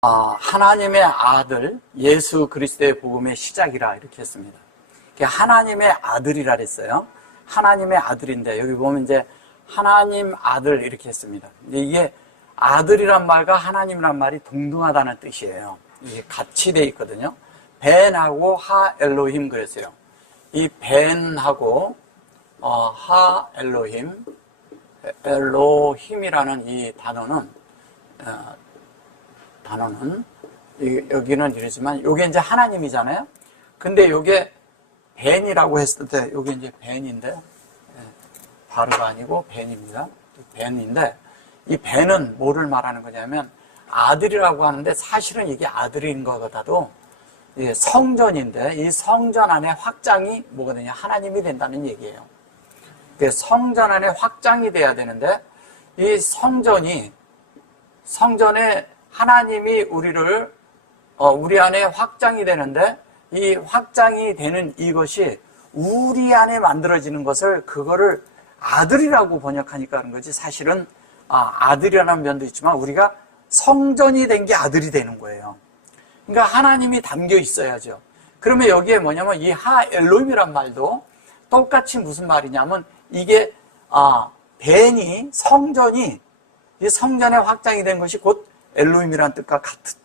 하나님의 아들 예수 그리스도의 복음의 시작이라 이렇게 했습니다. 하나님의 아들이라 했어요. 하나님의 아들인데 여기 보면 이제 하나님 아들 이렇게 했습니다. 이게 아들이란 말과 하나님이란 말이 동등하다는 뜻이에요. 이게 같이 돼 있거든요. 벤하고 하 엘로힘 그랬어요. 이 벤하고 하 엘로힘, 엘로힘이라는 이 단어는 여기는 이러지만 요게 이제 하나님이잖아요. 근데 요게 벤이라고 했을 때 요게 이제 벤인데 바르가 아니고 벤입니다. 벤인데 이 벤은 뭐를 말하는 거냐면 아들이라고 하는데 사실은 이게 아들인 것보다도 성전인데 이 성전 안에 확장이 뭐거든요? 하나님이 된다는 얘기예요. 성전 안에 확장이 돼야 되는데 이 성전에 하나님이 우리 안에 확장이 되는데 이 확장이 되는 이것이 우리 안에 만들어지는 것을 그거를 아들이라고 번역하니까 그런 거지 사실은 아들이라는 면도 있지만 우리가 성전이 된 게 아들이 되는 거예요. 그러니까 하나님이 담겨 있어야죠. 그러면 여기에 뭐냐면 이 하 엘로힘이란 말도 똑같이 무슨 말이냐면 이게 벤이 성전이 이 성전에 확장이 된 것이 곧 엘로힘이라는 뜻과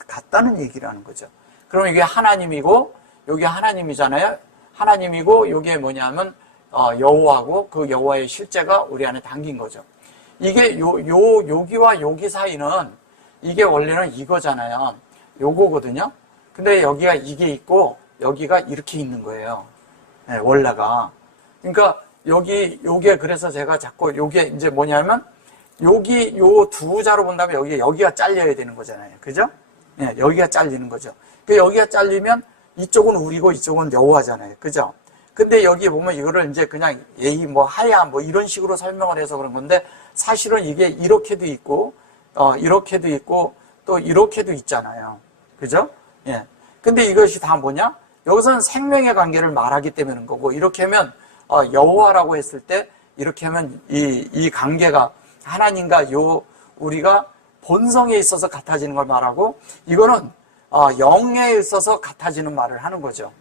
같다는 얘기를 하는 거죠. 그럼 이게 하나님이고 여기 하나님이잖아요. 하나님이고 여기에 뭐냐면 여호와고 그 여호와의 실제가 우리 안에 담긴 거죠. 이게 여기와 여기 사이는 이게 원래는 이거잖아요. 요거거든요. 근데 여기가 이게 있고 여기가 이렇게 있는 거예요. 네, 원래가. 그러니까 요게 그래서 제가 자꾸 요게 이제 뭐냐면 여기 요 두 자로 본다면 여기가 잘려야 되는 거잖아요. 그죠? 네, 여기가 잘리는 거죠. 여기가 잘리면 이쪽은 우리고 이쪽은 여호와잖아요. 그죠? 근데 여기 보면 이거를 이제 그냥 예의 하야 이런 식으로 설명을 해서 그런 건데 사실은 이게 이렇게도 있고 이렇게도 있고 또 이렇게도 있잖아요. 그죠? 예. 근데 이것이 다 뭐냐? 여기서는 생명의 관계를 말하기 때문에 그런 거고 이렇게 하면 여호와라고 했을 때 이렇게 하면 이 관계가 하나님과 우리가 본성에 있어서 같아지는 걸 말하고 이거는 영에 있어서 같아지는 말을 하는 거죠.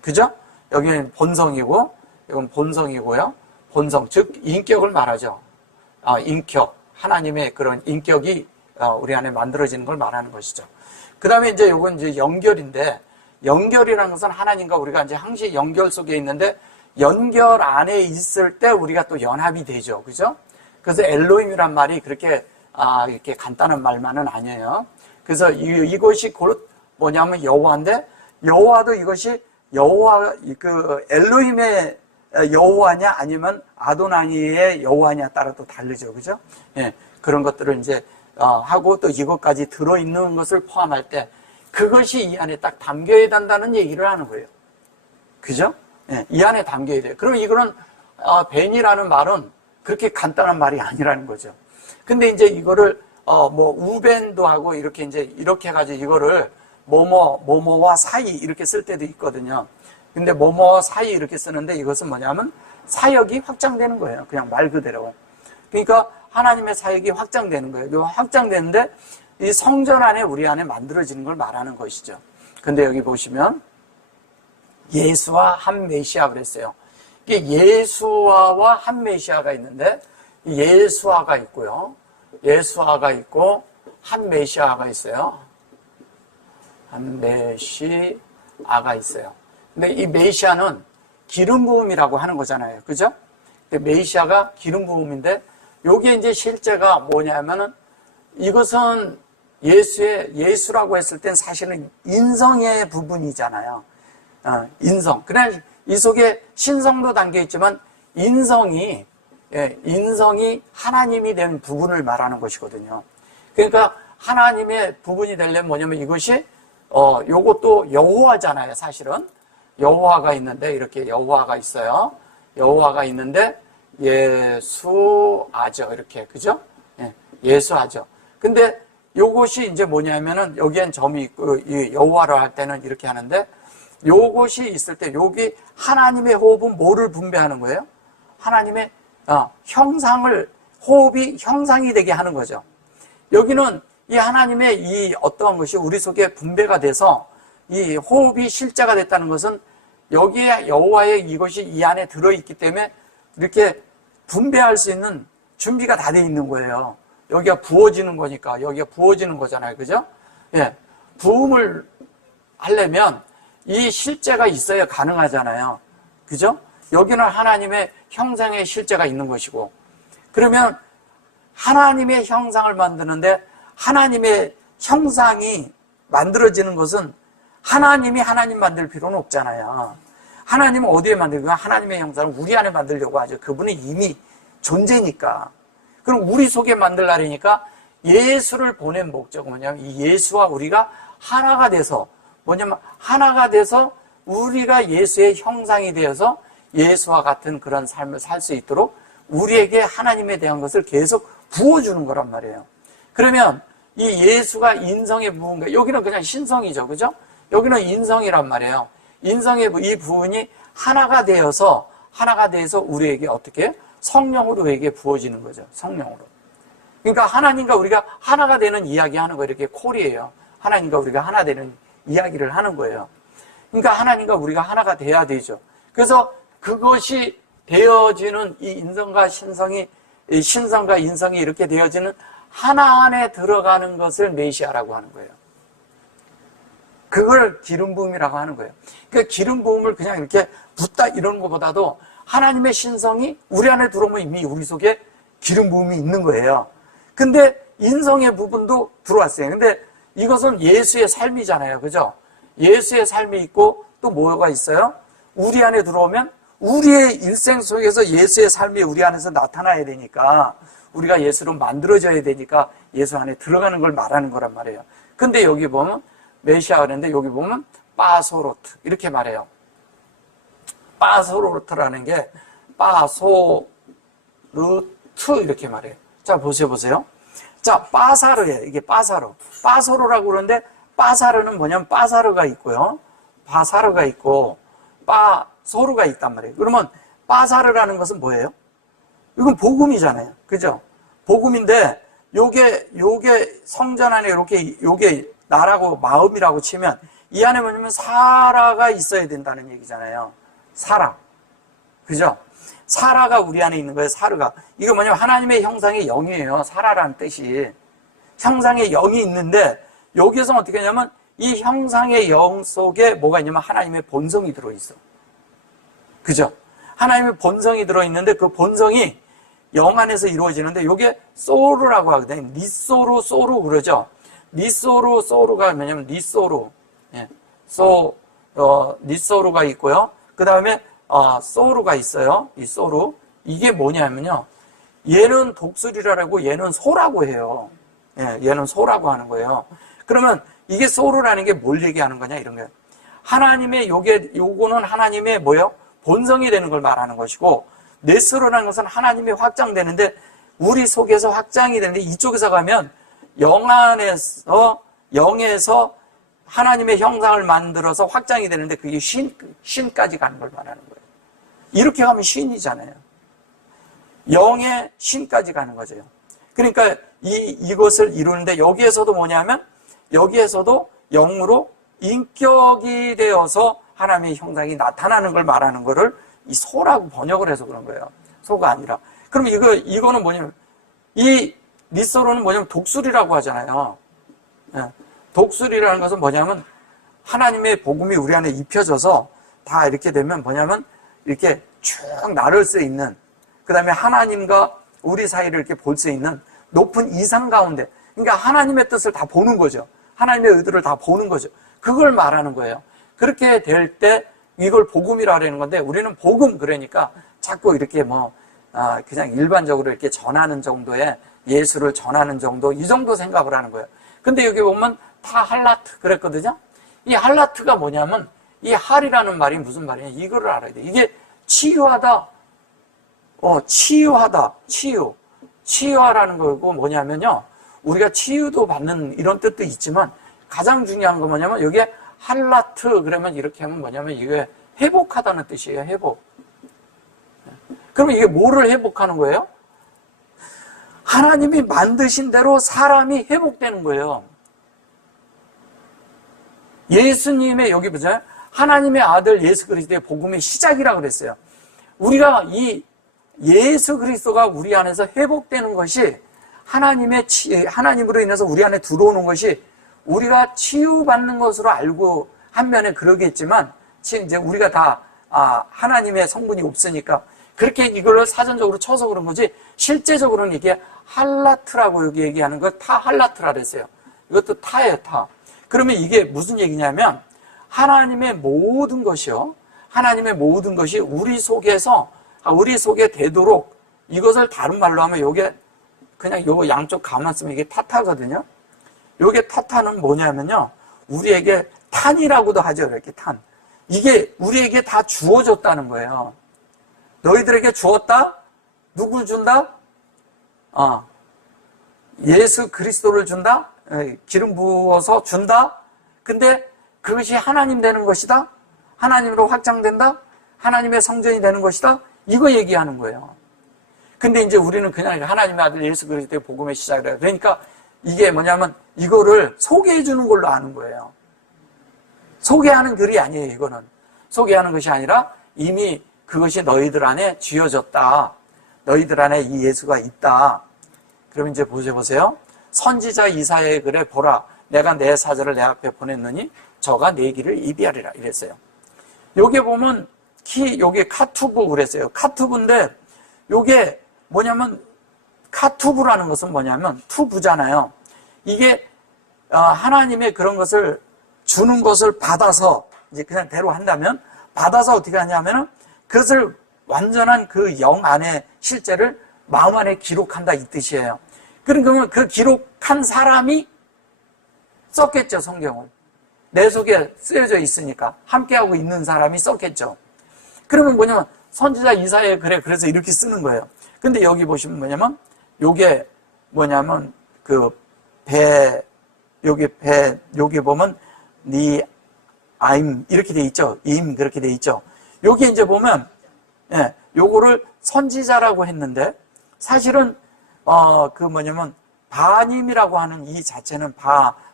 그죠? 여기는 본성이고 이건 본성이고요. 본성 즉 인격을 말하죠. 인격 하나님의 그런 인격이 우리 안에 만들어지는 걸 말하는 것이죠. 그 다음에 이제 이건 이제 연결인데 연결이라는 것은 하나님과 우리가 이제 항시 연결 속에 있는데 연결 안에 있을 때 우리가 또 연합이 되죠. 그죠? 그래서 엘로힘이란 말이 그렇게 이렇게 간단한 말만은 아니에요. 그래서 이것이 곧 뭐냐면 여호와인데 여호와도 이것이 여호와 엘로힘의 여호와냐 아니면 아도나니의 여호와냐 따라 또 다르죠. 그죠? 예. 그런 것들을 이제 하고 또 이것까지 들어있는 것을 포함할 때 그것이 이 안에 딱 담겨야 된다는 얘기를 하는 거예요. 그죠? 예, 이 안에 담겨야 돼요. 그럼 이거는 벤이라는 말은 그렇게 간단한 말이 아니라는 거죠. 근데 이제 이거를 우벤도 하고 이렇게 이제 이렇게 해가지고 이거를 뭐뭐와 사이 이렇게 쓸 때도 있거든요. 근데 뭐뭐와 사이 이렇게 쓰는데 이것은 뭐냐면 사역이 확장되는 거예요. 그냥 말 그대로. 그러니까 하나님의 사역이 확장되는 거예요. 확장되는데 이 성전 안에 우리 안에 만들어지는 걸 말하는 것이죠. 근데 여기 보시면 예수와 한 메시아 그랬어요. 이게 예수아와 한 메시아가 있는데 예수아가 있고요. 예수아가 있고 한 메시아가 있어요. 한 메시아가 있어요. 근데 이 메시아는 기름 부음이라고 하는 거잖아요. 그죠? 메시아가 기름 부음인데 요게 이제 실제가 뭐냐면은 이것은 예수라고 했을 땐 사실은 인성의 부분이잖아요. 인성. 그냥 이 속에 신성도 담겨 있지만 인성이 하나님이 된 부분을 말하는 것이거든요. 그러니까 하나님의 부분이 되려면 뭐냐면 이것이 요것도 여호와잖아요. 사실은 여호와가 있는데 이렇게 여호와가 있어요. 여호와가 있는데 예수아죠. 이렇게 그죠? 예수아죠. 근데 요것이 이제 뭐냐면은 여기엔 점이 있고 이 여호와를 할 때는 이렇게 하는데 요것이 있을 때 여기 하나님의 호흡은 뭐를 분배하는 거예요? 하나님의 형상을 호흡이 형상이 되게 하는 거죠. 여기는 이 하나님의 이 어떠한 것이 우리 속에 분배가 돼서 이 호흡이 실제가 됐다는 것은 여기에 여호와의 이것이 이 안에 들어있기 때문에 이렇게 분배할 수 있는 준비가 다 돼 있는 거예요. 여기가 부어지는 거니까. 여기가 부어지는 거잖아요. 그죠? 예. 부음을 하려면 이 실제가 있어야 가능하잖아요. 그죠? 여기는 하나님의 형상의 실제가 있는 것이고, 그러면 하나님의 형상을 만드는데 하나님의 형상이 만들어지는 것은 하나님이 하나님 만들 필요는 없잖아요. 하나님은 어디에 만들고 하나님의 형상을 우리 안에 만들려고 하죠. 그분은 이미 존재니까. 그럼 우리 속에 만들라니까 예수를 보낸 목적은 뭐냐면 이 예수와 우리가 하나가 돼서 뭐냐면 하나가 돼서 우리가 예수의 형상이 되어서 예수와 같은 그런 삶을 살 수 있도록 우리에게 하나님에 대한 것을 계속 부어주는 거란 말이에요. 그러면 이 예수가 인성에 부은 거, 여기는 그냥 신성이죠. 그죠? 여기는 인성이란 말이에요. 인성의 이 부분이 하나가 되어서 우리에게 어떻게 성령으로 우리에게 부어지는 거죠. 성령으로. 그러니까 하나님과 우리가 하나가 되는 이야기 하는 거 이렇게 콜이에요. 하나님과 우리가 하나 되는 이야기를 하는 거예요. 그러니까 하나님과 우리가 하나가 돼야 되죠. 그래서 그것이 되어지는 이 인성과 신성이, 신성과 인성이 이렇게 되어지는 하나 안에 들어가는 것을 메시아라고 하는 거예요. 그걸 기름 부음이라고 하는 거예요. 그 기름 부음을 그냥 이렇게 붓다 이러는 것보다도 하나님의 신성이 우리 안에 들어오면 이미 우리 속에 기름 부음이 있는 거예요. 근데 인성의 부분도 들어왔어요. 근데 이것은 예수의 삶이잖아요. 그죠? 예수의 삶이 있고 또 뭐가 있어요? 우리 안에 들어오면 우리의 일생 속에서 예수의 삶이 우리 안에서 나타나야 되니까, 우리가 예수로 만들어져야 되니까 예수 안에 들어가는 걸 말하는 거란 말이에요. 근데 여기 보면 메시아 그랬는데 여기 보면 빠소로트 이렇게 말해요. 빠소로트라는 게 빠소르트 이렇게 말해요. 자, 보세요. 자, 빠사르예요. 이게 빠사르. 빠소로라고 그러는데 빠사르는 뭐냐면 빠사르가 있고요. 바사르가 있고 빠소르가 있단 말이에요. 그러면 빠사르라는 것은 뭐예요? 이건 복음이잖아요. 그죠? 복음인데 요게 성전 안에 이렇게 요게 나라고 마음이라고 치면 이 안에 뭐냐면 사라가 있어야 된다는 얘기잖아요. 사라. 그죠? 사라가 우리 안에 있는 거예요. 사르가. 이거 뭐냐면 하나님의 형상의 영이에요. 사라라는 뜻이. 형상의 영이 있는데 여기에서 어떻게 하냐면 이 형상의 영 속에 뭐가 있냐면 하나님의 본성이 들어있어. 그죠? 하나님의 본성이 들어있는데 그 본성이 영 안에서 이루어지는데 이게 소르라고 하거든요. 니소르, 소르 그러죠? 니소르, 소르가 뭐냐면 니소르. 예. 니소르가 있고요. 그 다음에 소르가 있어요. 이 소르. 이게 뭐냐면요. 얘는 독수리라고 얘는 소라고 해요. 예, 얘는 소라고 하는 거예요. 그러면 이게 소르라는 게 뭘 얘기하는 거냐 이런 거예요. 하나님의 요거는 하나님의 뭐예요? 본성이 되는 걸 말하는 것이고, 네스로라는 것은 하나님이 확장되는데 우리 속에서 확장이 되는데 이쪽에서 가면 영에서 하나님의 형상을 만들어서 확장이 되는데 그게 신까지 가는 걸 말하는 거예요. 이렇게 가면 신이잖아요. 영의 신까지 가는 거죠. 그러니까 이것을 이루는데 여기에서도 뭐냐면 여기에서도 영으로 인격이 되어서 하나님의 형상이 나타나는 걸 말하는 거를 이 소라고 번역을 해서 그런 거예요. 소가 아니라. 그럼 이거는 뭐냐면 이 니소로는 뭐냐면 독수리라고 하잖아요. 독수리라는 것은 뭐냐면 하나님의 복음이 우리 안에 입혀져서 다 이렇게 되면 뭐냐면 이렇게 쭉 나를 수 있는, 그 다음에 하나님과 우리 사이를 이렇게 볼 수 있는 높은 이상 가운데, 그러니까 하나님의 뜻을 다 보는 거죠. 하나님의 의도를 다 보는 거죠. 그걸 말하는 거예요. 그렇게 될 때 이걸 복음이라고 하는 건데 우리는 복음 그러니까 자꾸 이렇게 그냥 일반적으로 이렇게 전하는 정도의 예수를 전하는 정도, 이 정도 생각을 하는 거예요. 근데 여기 보면 다 할라트 그랬거든요. 이 할라트가 뭐냐면 이 할이라는 말이 무슨 말이냐 이거를 알아야 돼. 이게 치유하다, 치유하라는 거고 뭐냐면요. 우리가 치유도 받는 이런 뜻도 있지만 가장 중요한 건 뭐냐면 여기에 할라트 그러면 이렇게 하면 뭐냐면 이게 회복하다는 뜻이에요. 회복. 그러면 이게 뭐를 회복하는 거예요? 하나님이 만드신 대로 사람이 회복되는 거예요. 예수님의, 여기 보세요. 하나님의 아들 예수 그리스도의 복음의 시작이라고 그랬어요. 우리가 이 예수 그리스도가 우리 안에서 회복되는 것이 하나님으로 인해서 우리 안에 들어오는 것이 우리가 치유받는 것으로 알고 한 면에 그러겠지만, 이제 우리가 다 하나님의 성분이 없으니까 그렇게 이걸 사전적으로 쳐서 그런 거지, 실제적으로는 이게 할라트라고 여기 얘기하는 거 타할라트라 그랬어요. 이것도 타예요, 타. 그러면 이게 무슨 얘기냐면, 하나님의 모든 것이요, 하나님의 모든 것이 우리 속에 되도록, 이것을 다른 말로 하면 요게 그냥 요거 양쪽 가만 쓰면 이게 타타거든요. 요게 타타는 뭐냐면요, 우리에게 탄이라고도 하죠. 이렇게 탄. 이게 우리에게 다 주어졌다는 거예요. 너희들에게 주었다? 누굴 준다? 예수 그리스도를 준다? 기름 부어서 준다? 근데 그것이 하나님 되는 것이다? 하나님으로 확장된다? 하나님의 성전이 되는 것이다? 이거 얘기하는 거예요. 근데 이제 우리는 그냥 하나님의 아들 예수 그리스도의 복음의 시작을 해요. 그러니까 이게 뭐냐면 이거를 소개해 주는 걸로 아는 거예요. 소개하는 글이 아니에요, 이거는. 소개하는 것이 아니라 이미 그것이 너희들 안에 쥐어졌다. 너희들 안에 이 예수가 있다. 그럼 이제 보세요. 선지자 이사야의 글에 보라, 내가 내 사자를 내 앞에 보냈느니 저가 내 길을 이비하리라 이랬어요. 요게 보면 요게 카투브 그랬어요. 카투브인데 요게 뭐냐면, 카투브라는 것은 뭐냐면 투부잖아요. 이게 하나님의 그런 것을 주는 것을 받아서 이제 그냥 대로 한다면, 받아서 어떻게 하냐면은 그것을 완전한 그 영 안에 실제를 마음 안에 기록한다 이 뜻이에요. 그러면 그 기록한 사람이 썼겠죠, 성경을. 내 속에 쓰여져 있으니까 함께하고 있는 사람이 썼겠죠. 그러면 뭐냐면 선지자 이사야의 글에 그래서 이렇게 쓰는 거예요. 근데 여기 보시면 뭐냐면 요게 뭐냐면 여기 보면 아임 이렇게 돼 있죠. 임 그렇게 돼 있죠. 여기 이제 보면 요거를 선지자라고 했는데 사실은 바님이라고 하는 이 자체는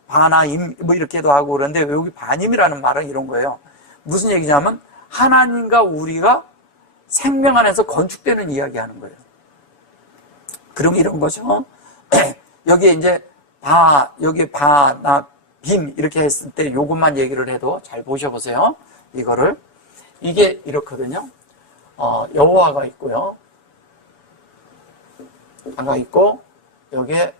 바나임 뭐 이렇게도 하고 그러는데 여기 바님이라는 말은 이런 거예요. 무슨 얘기냐면 하나님과 우리가 생명 안에서 건축되는 이야기 하는 거예요. 그럼 이런 거죠. 여기에 이제 여기 빔 이렇게 했을 때 요것만 얘기를 해도 잘 보셔보세요. 이게 이렇거든요. 여호와가 있고요. 바가 있고 여기에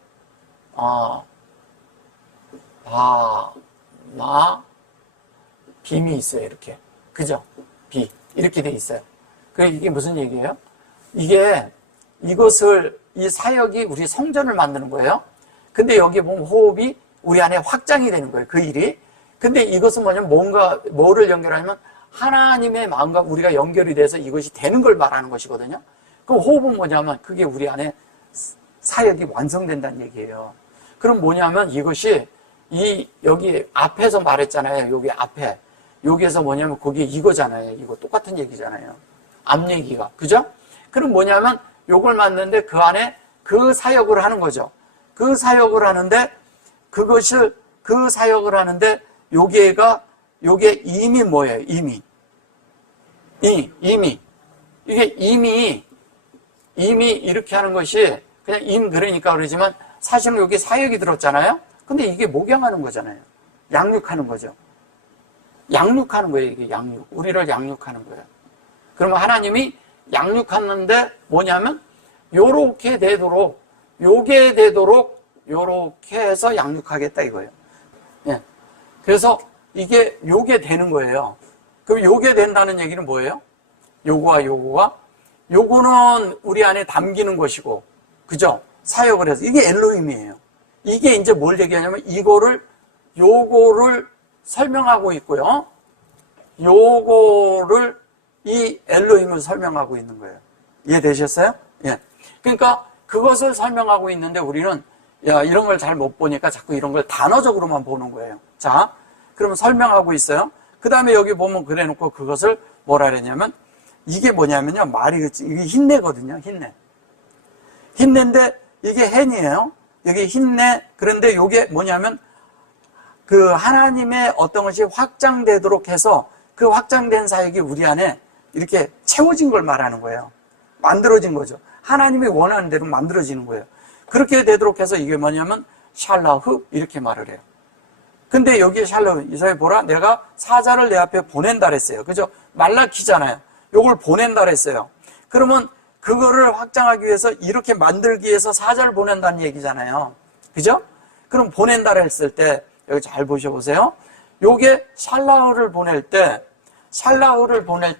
빔이 있어요. 이렇게. 그죠? 비. 이렇게 돼 있어요. 그럼 이게 무슨 얘기예요? 이 사역이 우리 성전을 만드는 거예요. 근데 여기 보면 호흡이 우리 안에 확장이 되는 거예요. 그 일이. 근데 이것은 뭐냐면 뭐를 연결하냐면 하나님의 마음과 우리가 연결이 돼서 이것이 되는 걸 말하는 것이거든요. 그럼 호흡은 뭐냐면 그게 우리 안에 사역이 완성된다는 얘기예요. 그럼 뭐냐면 이것이 여기 앞에서 말했잖아요. 여기 앞에. 여기에서 뭐냐면 거기 이거잖아요. 이거 똑같은 얘기잖아요. 앞 얘기가. 그죠? 그럼 뭐냐면 요걸 맞는데 그 안에 그 사역을 하는 거죠. 그 사역을 하는데 요게 임이 뭐예요? 임이. 이게 임이 이렇게 하는 것이 그냥 그러니까 그러지만 사실은 여기 사역이 들었잖아요? 근데 이게 목양하는 거잖아요. 양육하는 거죠. 양육하는 거예요, 이게 양육. 우리를 양육하는 거예요. 그러면 하나님이 양육하는데 뭐냐면 요게 되도록 요렇게 해서 양육하겠다 이거예요. 예. 그래서 요게 되는 거예요. 그럼 요게 된다는 얘기는 뭐예요? 요거는 우리 안에 담기는 것이고, 그죠? 사역을 해서. 이게 엘로힘이에요. 이게 이제 뭘 얘기하냐면 요거를 설명하고 있고요. 이 엘로힘을 설명하고 있는 거예요. 이해되셨어요? 예. 그러니까 그것을 설명하고 있는데 우리는 이런 걸 잘 못 보니까 자꾸 이런 걸 단어적으로만 보는 거예요. 자, 그러면 설명하고 있어요. 그 다음에 여기 보면 그래 놓고 그것을 뭐라 그랬냐면 이게 뭐냐면요. 이게 흰내거든요. 흰내인데 이게 헨이에요. 여기 흰내. 그런데 이게 뭐냐면 그 하나님의 어떤 것이 확장되도록 해서 그 확장된 사역이 우리 안에 이렇게 채워진 걸 말하는 거예요. 만들어진 거죠. 하나님이 원하는 대로 만들어지는 거예요. 그렇게 되도록 해서 이게 뭐냐면 샬라흐 이렇게 말을 해요. 근데 여기에 샬라흐, 이사야 보라, 내가 사자를 내 앞에 보낸다 그랬어요. 그죠? 말라키잖아요. 요걸 보낸다 그랬어요. 그러면 그거를 확장하기 위해서 이렇게 만들기 위해서 사자를 보낸다는 얘기잖아요. 그죠? 그럼 보낸다 했을 때 여기 잘 보셔보세요. 요게 샬라흐를 보낼 때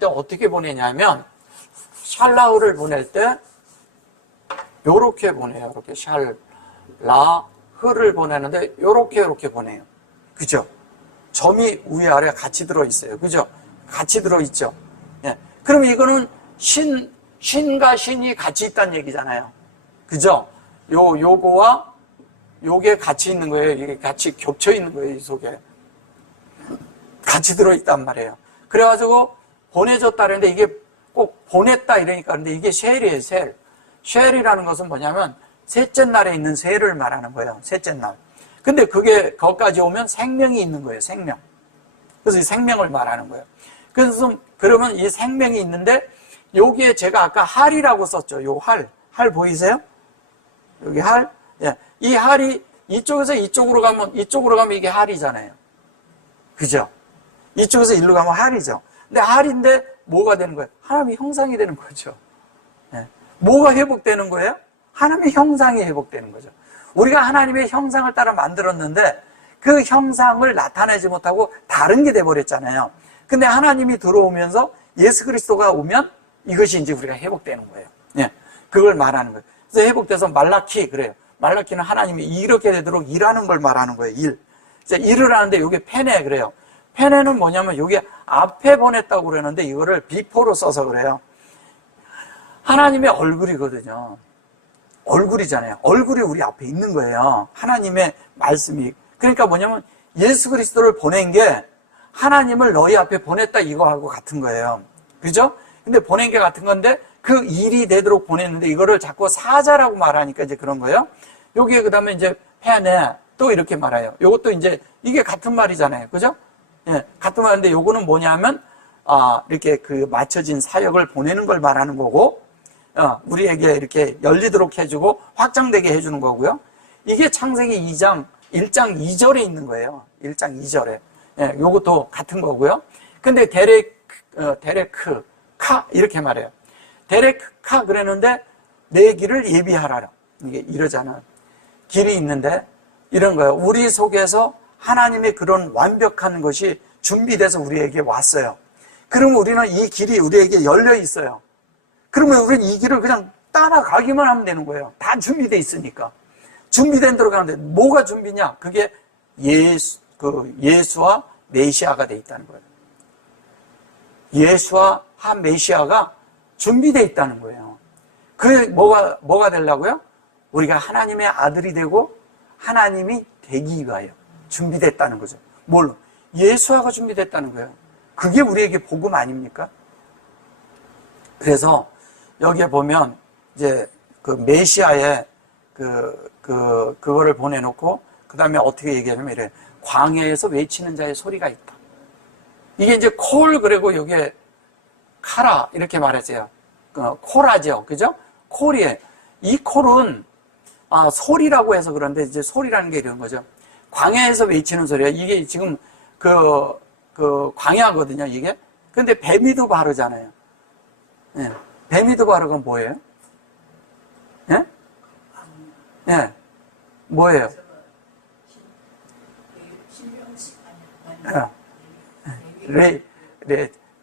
어떻게 보내냐면 샬라흐를 보낼 때 요렇게 보내요. 이렇게 샬라흐를 보내는데 요렇게 보내요. 그죠? 점이 위아래 같이 들어있어요. 그죠? 같이 들어있죠. 예. 그럼 이거는 신과 신이 같이 있다는 얘기잖아요. 그죠? 요거와 요게 같이 있는 거예요. 이게 같이 겹쳐 있는 거예요. 이 속에. 같이 들어있단 말이에요. 그래가지고 보내줬다 그랬는데 이게 꼭 보냈다 이러니까 근데 이게 쉘이에요. 쉘이라는 것은 뭐냐면 셋째 날에 있는 셀을 말하는 거예요. 셋째 날. 근데 그게 거기까지 오면 생명이 있는 거예요. 생명. 그래서 이 생명을 말하는 거예요. 그래서 그러면 이 생명이 있는데 여기에 제가 아까 할이라고 썼죠. 요 할 보이세요? 여기 할. 예. 이 할이 이쪽에서 이쪽으로 가면 이게 할이잖아요. 그죠? 이쪽에서 일로 가면 할이죠. 근데 할인데 뭐가 되는 거예요? 하나님의 형상이 되는 거죠. 예. 뭐가 회복되는 거예요? 하나님의 형상이 회복되는 거죠. 우리가 하나님의 형상을 따라 만들었는데 그 형상을 나타내지 못하고 다른 게 돼버렸잖아요. 근데 하나님이 들어오면서 예수 그리스도가 오면 이것이 이제 우리가 회복되는 거예요. 예. 그걸 말하는 거예요. 그래서 회복돼서 말라키 그래요. 말라키는 하나님이 이렇게 되도록 일하는 걸 말하는 거예요. 일을 하는데 이게 페네 그래요. 페네는 뭐냐면 이게 앞에 보냈다고 그러는데 이거를 비포로 써서 그래요. 하나님의 얼굴이거든요. 얼굴이잖아요. 얼굴이 우리 앞에 있는 거예요. 하나님의 말씀이. 그러니까 뭐냐면 예수 그리스도를 보낸 게 하나님을 너희 앞에 보냈다 이거하고 같은 거예요. 그죠? 근데 보낸 게 같은 건데 그 일이 되도록 보냈는데 이거를 자꾸 사자라고 말하니까 이제 그런 거예요. 여기에 그 다음에 이제 페네 또 이렇게 말해요. 요것도 이제 이게 같은 말이잖아요. 그죠? 예, 같은 말인데 요거는 뭐냐면 이렇게 그 맞춰진 사역을 보내는 걸 말하는 거고 우리에게 이렇게 열리도록 해주고 확장되게 해주는 거고요. 이게 창세기 1장 2절에 있는 거예요. 1장 2절에. 예, 요것도 같은 거고요. 근데 데레크, 카, 이렇게 말해요. 데레크카 그랬는데 내 길을 예비하라. 이게 이러잖아. 길이 있는데 이런 거예요. 우리 속에서 하나님의 그런 완벽한 것이 준비돼서 우리에게 왔어요. 그러면 우리는 이 길이 우리에게 열려 있어요. 그러면 우리는 이 길을 그냥 따라가기만 하면 되는 거예요. 다 준비되어 있으니까. 준비된 대로 가는데 뭐가 준비냐? 그게 예수와 메시아가 돼 있다는 거예요. 예수와 한 메시아가 준비되어 있다는 거예요. 그래 뭐가 되려고요? 우리가 하나님의 아들이 되고 하나님이 되기 위하여 준비됐다는 거죠. 뭘로? 예수화가 준비됐다는 거예요. 그게 우리에게 복음 아닙니까? 그래서 여기에 보면 이제 그 메시아의 그거를 보내놓고 그 다음에 어떻게 얘기하냐면 이래. 광야에서 외치는 자의 소리가 있다. 이게 이제 콜 그리고 여기에 카라 이렇게 말했어요. 콜하죠. 그죠? 콜이에요. 이 콜은 소리라고 해서 그런데 이제 소리라는 게 이런 거죠. 광야에서 외치는 소리야. 이게 지금 그 광야거든요, 이게. 근데 베미도 바르잖아요. 예. 베미도 바르가 뭐예요? 예? 예. 뭐예요?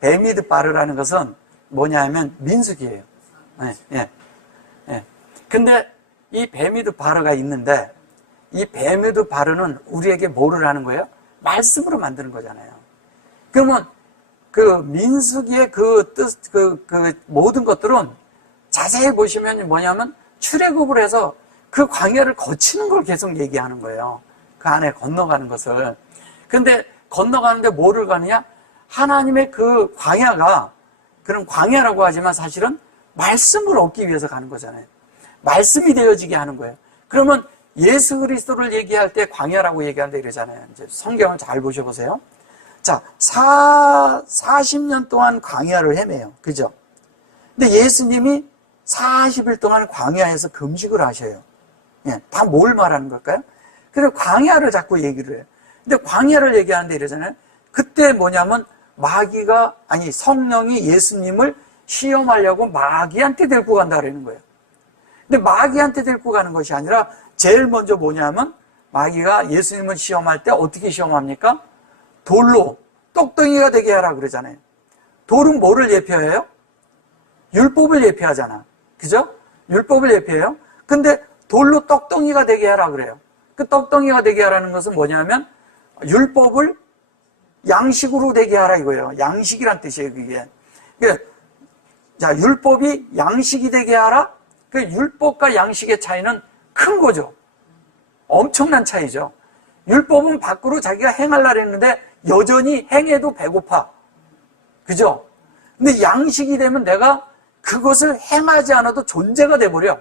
베미드 바르라는 것은 뭐냐 하면 민수기예요. 예, 예, 예. 근데 이 베미드 바르가 있는데 이 베미드 바르는 우리에게 뭐를 하는 거예요? 말씀으로 만드는 거잖아요. 그러면 그 민수기의 그 뜻, 그 모든 것들은 자세히 보시면 뭐냐면 출애굽을 해서 그 광야를 거치는 걸 계속 얘기하는 거예요. 그 안에 건너가는 것을. 근데 건너가는데 뭐를 가느냐? 하나님의 그 광야가 그런 광야라고 하지만 사실은 말씀을 얻기 위해서 가는 거잖아요. 말씀이 되어지게 하는 거예요. 그러면 예수 그리스도를 얘기할 때 광야라고 얘기한다 이러잖아요. 이제 성경을 잘 보셔보세요. 자, 40년 동안 광야를 헤매요. 그죠? 근데 예수님이 40일 동안 광야에서 금식을 하셔요. 예, 다 뭘 말하는 걸까요? 그래서 광야를 자꾸 얘기를 해요. 근데 광야를 얘기하는데 이러잖아요. 그때 뭐냐면 성령이 예수님을 시험하려고 마귀한테 데리고 간다 그러는 거예요. 근데 마귀한테 데리고 가는 것이 아니라 제일 먼저 뭐냐면 마귀가 예수님을 시험할 때 어떻게 시험합니까? 돌로 똑덩이가 되게 하라 그러잖아요. 돌은 뭐를 예표해요? 율법을 예표하잖아. 그죠? 율법을 예표해요. 근데 돌로 떡덩이가 되게 하라 그래요. 그 떡덩이가 되게 하라는 것은 뭐냐면 율법을 양식으로 되게 하라 이거예요. 양식이란 뜻이에요, 그게. 자, 율법이 양식이 되게 하라? 그 율법과 양식의 차이는 큰 거죠. 엄청난 차이죠. 율법은 밖으로 자기가 행하려고 했는데 여전히 행해도 배고파. 그죠? 근데 양식이 되면 내가 그것을 행하지 않아도 존재가 돼버려.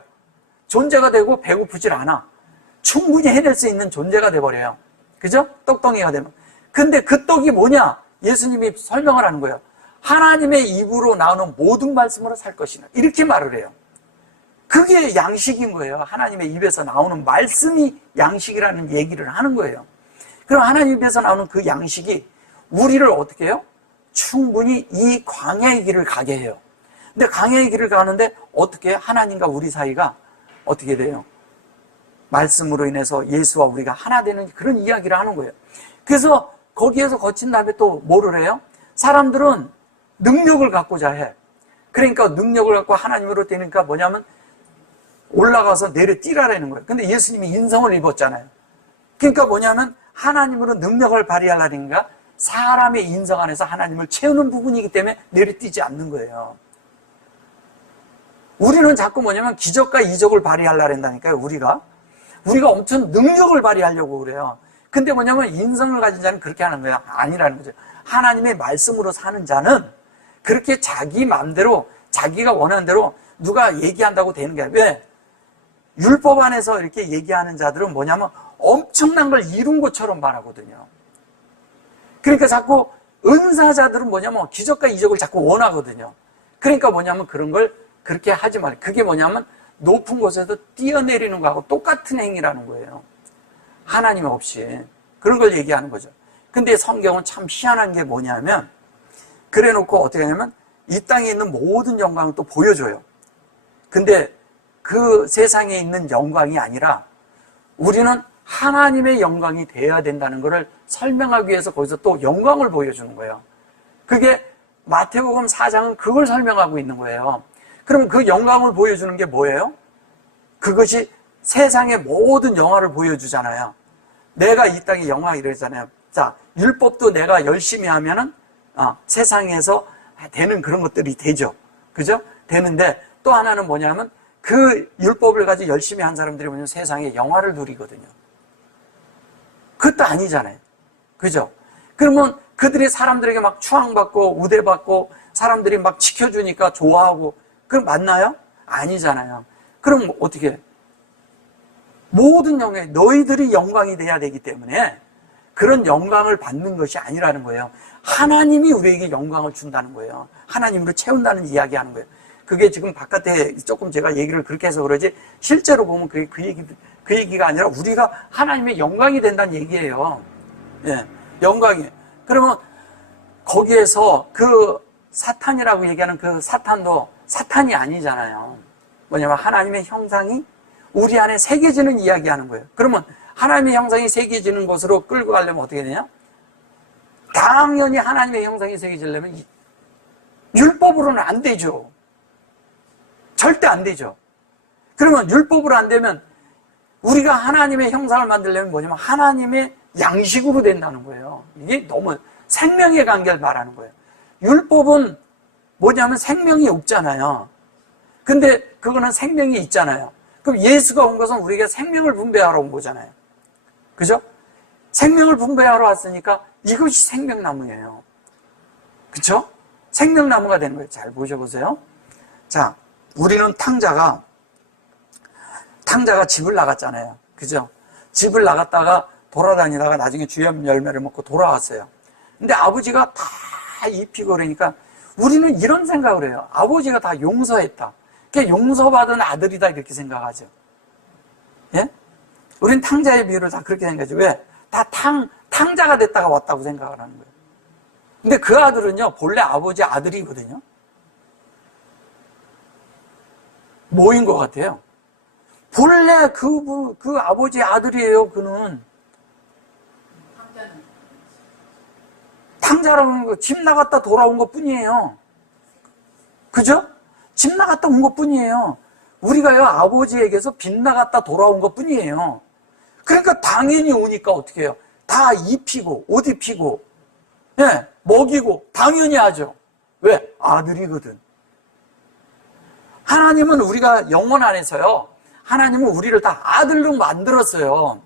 존재가 되고 배고프질 않아. 충분히 해낼 수 있는 존재가 돼버려요. 그죠? 떡덩이가 되면. 근데 그 떡이 뭐냐? 예수님이 설명을 하는 거예요. 하나님의 입으로 나오는 모든 말씀으로 살 것이나. 이렇게 말을 해요. 그게 양식인 거예요. 하나님의 입에서 나오는 말씀이 양식이라는 얘기를 하는 거예요. 그럼 하나님 입에서 나오는 그 양식이 우리를 어떻게 해요? 충분히 이 광야의 길을 가게 해요. 근데 광야의 길을 가는데 어떻게 하나님과 우리 사이가 어떻게 돼요? 말씀으로 인해서 예수와 우리가 하나 되는 그런 이야기를 하는 거예요. 그래서 거기에서 거친 다음에 또 뭐를 해요? 사람들은 능력을 갖고자 해. 그러니까 능력을 갖고 하나님으로 되니까 뭐냐면 올라가서 내려 뛰라라는 거예요. 근데 예수님이 인성을 입었잖아요. 그러니까 뭐냐면 하나님으로 능력을 발휘하려니까 사람의 인성 안에서 하나님을 채우는 부분이기 때문에 내려뛰지 않는 거예요. 우리는 자꾸 뭐냐면 기적과 이적을 발휘하려고 한다니까요. 우리가 엄청 능력을 발휘하려고 그래요. 근데 뭐냐면 인성을 가진 자는 그렇게 하는 거예요. 아니라는 거죠. 하나님의 말씀으로 사는 자는 그렇게 자기 마음대로 자기가 원하는 대로 누가 얘기한다고 되는 게 아니라 왜? 율법 안에서 이렇게 얘기하는 자들은 뭐냐면 엄청난 걸 이룬 것처럼 말하거든요. 그러니까 자꾸 은사자들은 뭐냐면 기적과 이적을 자꾸 원하거든요. 그러니까 뭐냐면 그런 걸 그렇게 하지 말아요. 그게 뭐냐면 높은 곳에서 뛰어내리는 거하고 똑같은 행위라는 거예요. 하나님 없이. 그런 걸 얘기하는 거죠. 근데 성경은 참 희한한 게 뭐냐면 그래 놓고 어떻게 하냐면 이 땅에 있는 모든 영광을 또 보여줘요. 근데 그 세상에 있는 영광이 아니라 우리는 하나님의 영광이 되어야 된다는 것을 설명하기 위해서 거기서 또 영광을 보여주는 거예요. 그게 마태복음 4장은 그걸 설명하고 있는 거예요. 그럼 그 영광을 보여주는 게 뭐예요? 그것이 세상의 모든 영화를 보여주잖아요. 내가 이 땅의 영화 이러잖아요. 자, 율법도 내가 열심히 하면은 세상에서 되는 그런 것들이 되죠. 그죠? 되는데 또 하나는 뭐냐면 그 율법을 가지고 열심히 한 사람들이 뭐냐면 세상에 영화를 누리거든요. 그것도 아니잖아요. 그죠? 그러면 그들이 사람들에게 막 추앙받고 우대받고 사람들이 막 지켜주니까 좋아하고 그럼 맞나요? 아니잖아요. 그럼 어떻게 해? 모든 영광, 너희들이 영광이 돼야 되기 때문에 그런 영광을 받는 것이 아니라는 거예요. 하나님이 우리에게 영광을 준다는 거예요. 하나님으로 채운다는 이야기하는 거예요. 그게 지금 바깥에 조금 제가 얘기를 그렇게 해서 그러지 실제로 보면 그 얘기가 아니라 우리가 하나님의 영광이 된다는 얘기예요. 예, 영광이. 그러면 거기에서 그 사탄이라고 얘기하는 그 사탄도 사탄이 아니잖아요. 뭐냐면 하나님의 형상이 우리 안에 새겨지는 이야기하는 거예요. 그러면 하나님의 형상이 새겨지는 것으로 끌고 가려면 어떻게 되냐? 당연히 하나님의 형상이 새겨지려면 율법으로는 안 되죠. 절대 안 되죠. 그러면 율법으로 안 되면 우리가 하나님의 형상을 만들려면 뭐냐면 하나님의 양식으로 된다는 거예요. 이게 너무 생명의 관계를 말하는 거예요. 율법은 뭐냐면 생명이 없잖아요. 근데 그거는 생명이 있잖아요. 그럼 예수가 온 것은 우리에게 생명을 분배하러 온 거잖아요. 그죠? 생명을 분배하러 왔으니까 이것이 생명나무예요. 그쵸? 생명나무가 되는 거예요. 잘 보셔보세요. 자, 우리는 탕자가 탕자가 집을 나갔잖아요. 그죠? 집을 나갔다가 돌아다니다가 나중에 주염 열매를 먹고 돌아왔어요. 근데 아버지가 다 입히고 그러니까 우리는 이런 생각을 해요. 아버지가 다 용서했다. 그게 용서받은 아들이다 이렇게 생각하죠. 예? 우린 탕자의 비유를 다 그렇게 생각하죠. 왜? 다 탕자가 됐다가 왔다고 생각을 하는 거예요. 근데 그 아들은요, 본래 아버지 아들이거든요. 뭐인 것 같아요? 본래 그 아버지 아들이에요, 그는. 탕자라는 거, 집 나갔다 돌아온 것 뿐이에요. 그죠? 집 나갔다 온 것 뿐이에요. 우리가요, 아버지에게서 빚 나갔다 돌아온 것 뿐이에요. 그러니까 당연히 오니까 어떻게 해요? 다 입히고, 옷 입히고, 예, 먹이고, 당연히 하죠. 왜? 아들이거든. 하나님은 우리가 영혼 안에서요, 하나님은 우리를 다 아들로 만들었어요.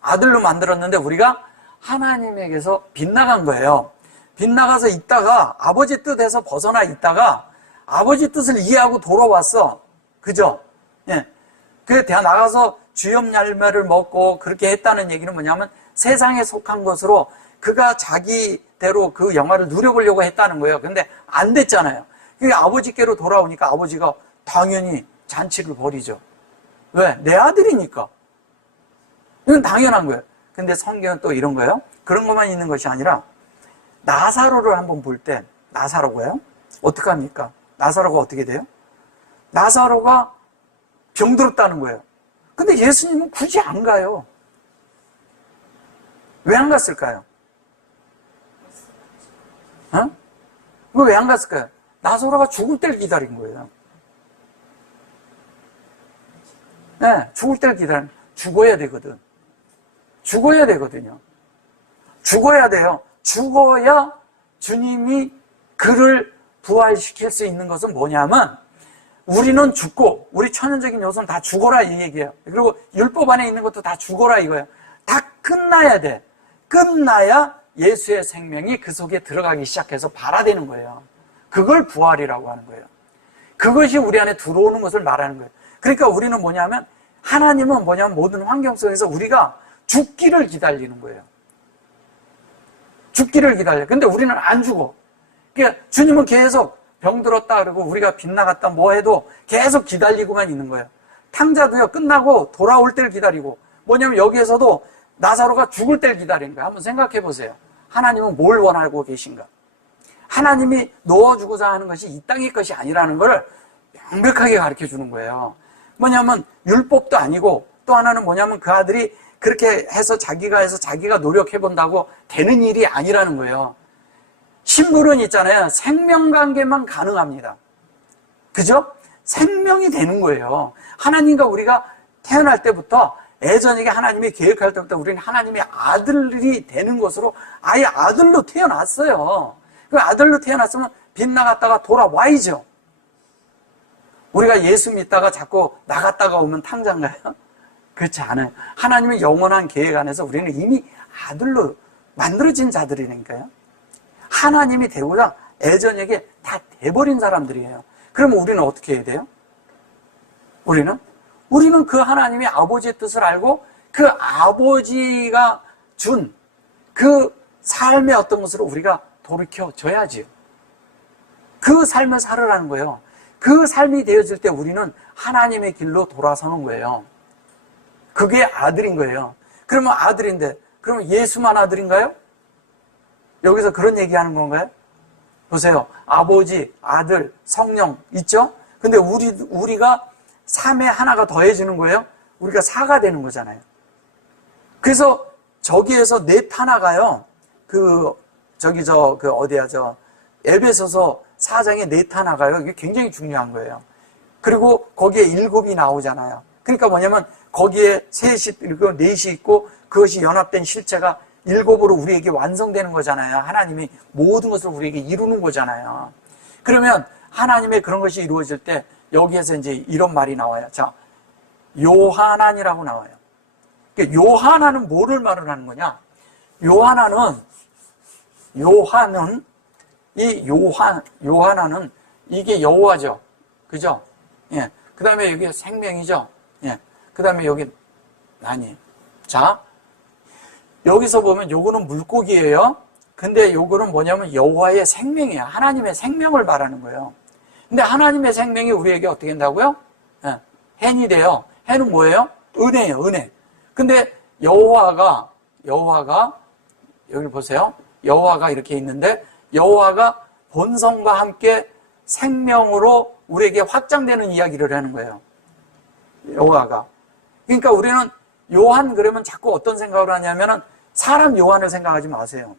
아들로 만들었는데 우리가 하나님에게서 빗나간 거예요. 빗나가서 있다가 아버지 뜻에서 벗어나 있다가 아버지 뜻을 이해하고 돌아왔어. 그죠? 예. 그 나가서 주염 열매를 먹고 그렇게 했다는 얘기는 뭐냐면 세상에 속한 것으로 그가 자기대로 그 영화를 누려보려고 했다는 거예요. 근데 안 됐잖아요. 그게 아버지께로 돌아오니까 아버지가 당연히 잔치를 벌이죠. 왜? 내 아들이니까. 이건 당연한 거예요. 근데 성경은 또 이런 거예요. 그런 것만 있는 것이 아니라 나사로를 한번 볼 때 나사로가요? 어떻게 합니까? 나사로가 어떻게 돼요? 나사로가 병들었다는 거예요. 근데 예수님은 굳이 안 가요. 왜 안 갔을까요? 어? 왜 안 갔을까요? 나사로가 죽을 때를 기다린 거예요. 네, 죽을 때를 기다리는, 죽어야 되거든. 죽어야 되거든요. 죽어야 돼요. 죽어야 주님이 그를 부활시킬 수 있는 것은 뭐냐면 우리는 죽고 우리 천연적인 요소는 다 죽어라 이 얘기예요. 그리고 율법 안에 있는 것도 다 죽어라 이거예요. 다 끝나야 돼. 끝나야 예수의 생명이 그 속에 들어가기 시작해서 발화되는 거예요. 그걸 부활이라고 하는 거예요. 그것이 우리 안에 들어오는 것을 말하는 거예요. 그러니까 우리는 뭐냐면 하나님은 뭐냐면 모든 환경 속에서 우리가 죽기를 기다리는 거예요. 죽기를 기다려. 근데 우리는 안 죽어. 그러니까 주님은 계속 병들었다 그러고 우리가 빗나갔다 뭐 해도 계속 기다리고만 있는 거예요. 탕자도요, 끝나고 돌아올 때를 기다리고, 뭐냐면 여기에서도 나사로가 죽을 때를 기다리는 거예요. 한번 생각해 보세요. 하나님은 뭘 원하고 계신가? 하나님이 넣어주고자 하는 것이 이 땅의 것이 아니라는 걸 명백하게 가르쳐 주는 거예요. 뭐냐면 율법도 아니고 또 하나는 뭐냐면 그 아들이 그렇게 해서 자기가 노력해 본다고 되는 일이 아니라는 거예요. 신분은 있잖아요. 생명관계만 가능합니다. 그죠? 생명이 되는 거예요. 하나님과 우리가 태어날 때부터 예전에 하나님이 계획할 때부터 우리는 하나님의 아들이 되는 것으로 아예 아들로 태어났어요. 그 아들로 태어났으면 빗나갔다가 돌아와야죠. 우리가 예수 믿다가 자꾸 나갔다가 오면 탕자인가요? 그렇지 않아요. 하나님의 영원한 계획 안에서 우리는 이미 아들로 만들어진 자들이니까요. 하나님이 되고자 예전에게 다 돼버린 사람들이에요. 그러면 우리는 어떻게 해야 돼요? 우리는 그 하나님의 아버지의 뜻을 알고 그 아버지가 준 그 삶의 어떤 것으로 우리가 돌이켜줘야지요. 그 삶을 살으라는 거예요. 그 삶이 되어질 때 우리는 하나님의 길로 돌아서는 거예요. 그게 아들인 거예요. 그러면 아들인데, 그러면 예수만 아들인가요? 여기서 그런 얘기하는 건가요? 보세요. 아버지, 아들, 성령 있죠? 근데 우리가 3에 하나가 더해지는 거예요? 우리가 4가 되는 거잖아요. 그래서 저기에서 넷 하나가요. 에베소서 4장에 넷 하나가요. 이게 굉장히 중요한 거예요. 그리고 거기에 7이 나오잖아요. 그러니까 뭐냐면 거기에 셋이 있고 넷이 있고 그것이 연합된 실체가 7으로 우리에게 완성되는 거잖아요. 하나님이 모든 것을 우리에게 이루는 거잖아요. 그러면 하나님의 그런 것이 이루어질 때 여기에서 이제 이런 말이 나와요. 자, 요하난이라고 나와요. 그러니까 요하난은 뭐를 말을 하는 거냐? 요하난은 이게 여호와죠. 그죠? 예. 그 다음에 여기 생명이죠. 예. 그 다음에 여기 난이. 자, 여기서 보면 요거는 물고기예요. 근데 요거는 뭐냐면 여호와의 생명이야. 하나님의 생명을 말하는 거예요. 근데 하나님의 생명이 우리에게 어떻게 된다고요? 예. 헨이 돼요. 헨은 뭐예요? 은혜예요, 은혜. 근데 여호와가 여기 보세요. 여호와가 이렇게 있는데 여호와가 본성과 함께 생명으로 우리에게 확장되는 이야기를 하는 거예요. 여호와가. 그러니까 우리는 요한 그러면 자꾸 어떤 생각을 하냐면은 사람 요한을 생각하지 마세요.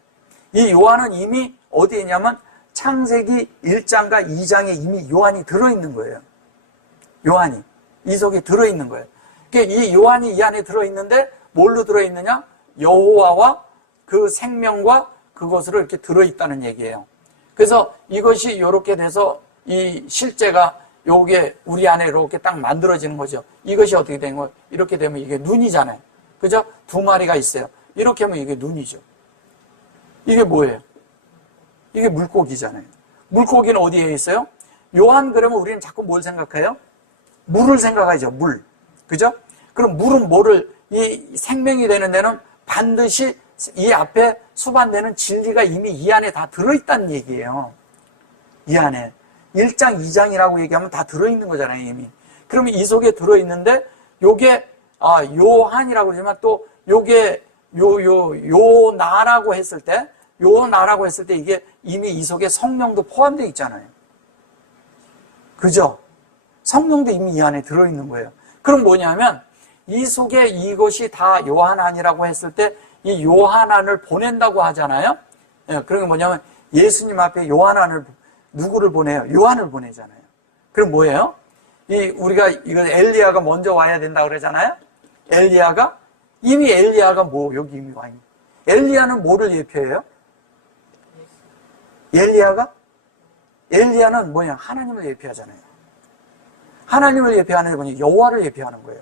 이 요한은 이미 어디에 있냐면 창세기 1장과 2장에 이미 요한이 들어있는 거예요. 요한이. 이 속에 들어있는 거예요. 그러니까 이 요한이 이 안에 들어있는데 뭘로 들어있느냐? 여호와와 그 생명과 그것으로 이렇게 들어있다는 얘기예요. 그래서 이것이 이렇게 돼서 이 실제가 요게 우리 안에 이렇게 딱 만들어지는 거죠. 이것이 어떻게 된 거예요? 이렇게 되면 이게 눈이잖아요. 그죠? 두 마리가 있어요. 이렇게 하면 이게 눈이죠. 이게 뭐예요? 이게 물고기잖아요. 물고기는 어디에 있어요? 요한 그러면 우리는 자꾸 뭘 생각해요? 물을 생각하죠. 물. 그죠? 그럼 물은 뭐를 이 생명이 되는 데는 반드시 이 앞에 수반되는 진리가 이미 이 안에 다 들어있다는 얘기예요. 이 안에. 1장, 2장이라고 얘기하면 다 들어있는 거잖아요, 이미. 그러면 이 속에 들어있는데, 요게, 요한이라고 그러지만 또, 요게, 나라고 했을 때, 이게 이미 이 속에 성령도 포함되어 있잖아요. 그죠? 성령도 이미 이 안에 들어있는 거예요. 그럼 뭐냐면, 이 속에 이것이 다 요한안이라고 했을 때, 이 요한안을 보낸다고 하잖아요? 예, 그런 게 뭐냐면, 예수님 앞에 요한안을 누구를 보내요? 요한을 보내잖아요. 그럼 뭐예요? 우리가 이거 엘리야가 먼저 와야 된다 그러잖아요? 이미 엘리야가 여기 이미 와 있는. 엘리야는 뭐를 예표해요? 엘리야는 뭐냐? 하나님을 예표하잖아요. 하나님을 예표하는 게 뭐냐? 여호와를 예표하는 거예요.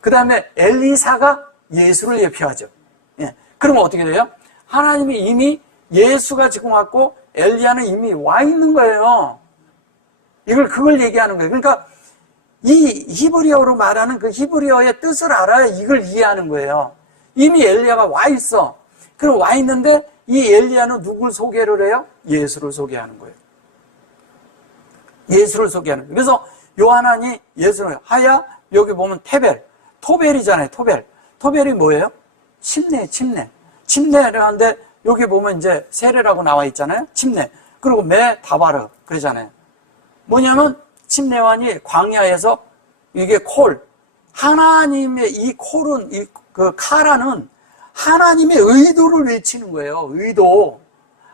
그 다음에 엘리사가 예수를 예표하죠. 예. 그러면 어떻게 돼요? 하나님이 이미 예수가 지금 왔고 엘리야는 이미 와 있는 거예요. 그걸 얘기하는 거예요. 그러니까 이 히브리어로 말하는 그 히브리어의 뜻을 알아야 이걸 이해하는 거예요. 이미 엘리야가 와 있어. 그럼 와 있는데 이 엘리야는 누굴 소개를 해요? 예수를 소개하는 거예요. 예수를 소개하는 거예요. 그래서 요한안이 예수를 하야 여기 보면 토벨이잖아요. 토벨이 뭐예요? 침례를 하는데 여기 보면 이제 세례라고 나와 있잖아요. 침례. 그리고 다바르 그러잖아요. 뭐냐면 침례환이 광야에서 이게 하나님의 이 콜은 그 카라는 하나님의 의도를 외치는 거예요. 의도.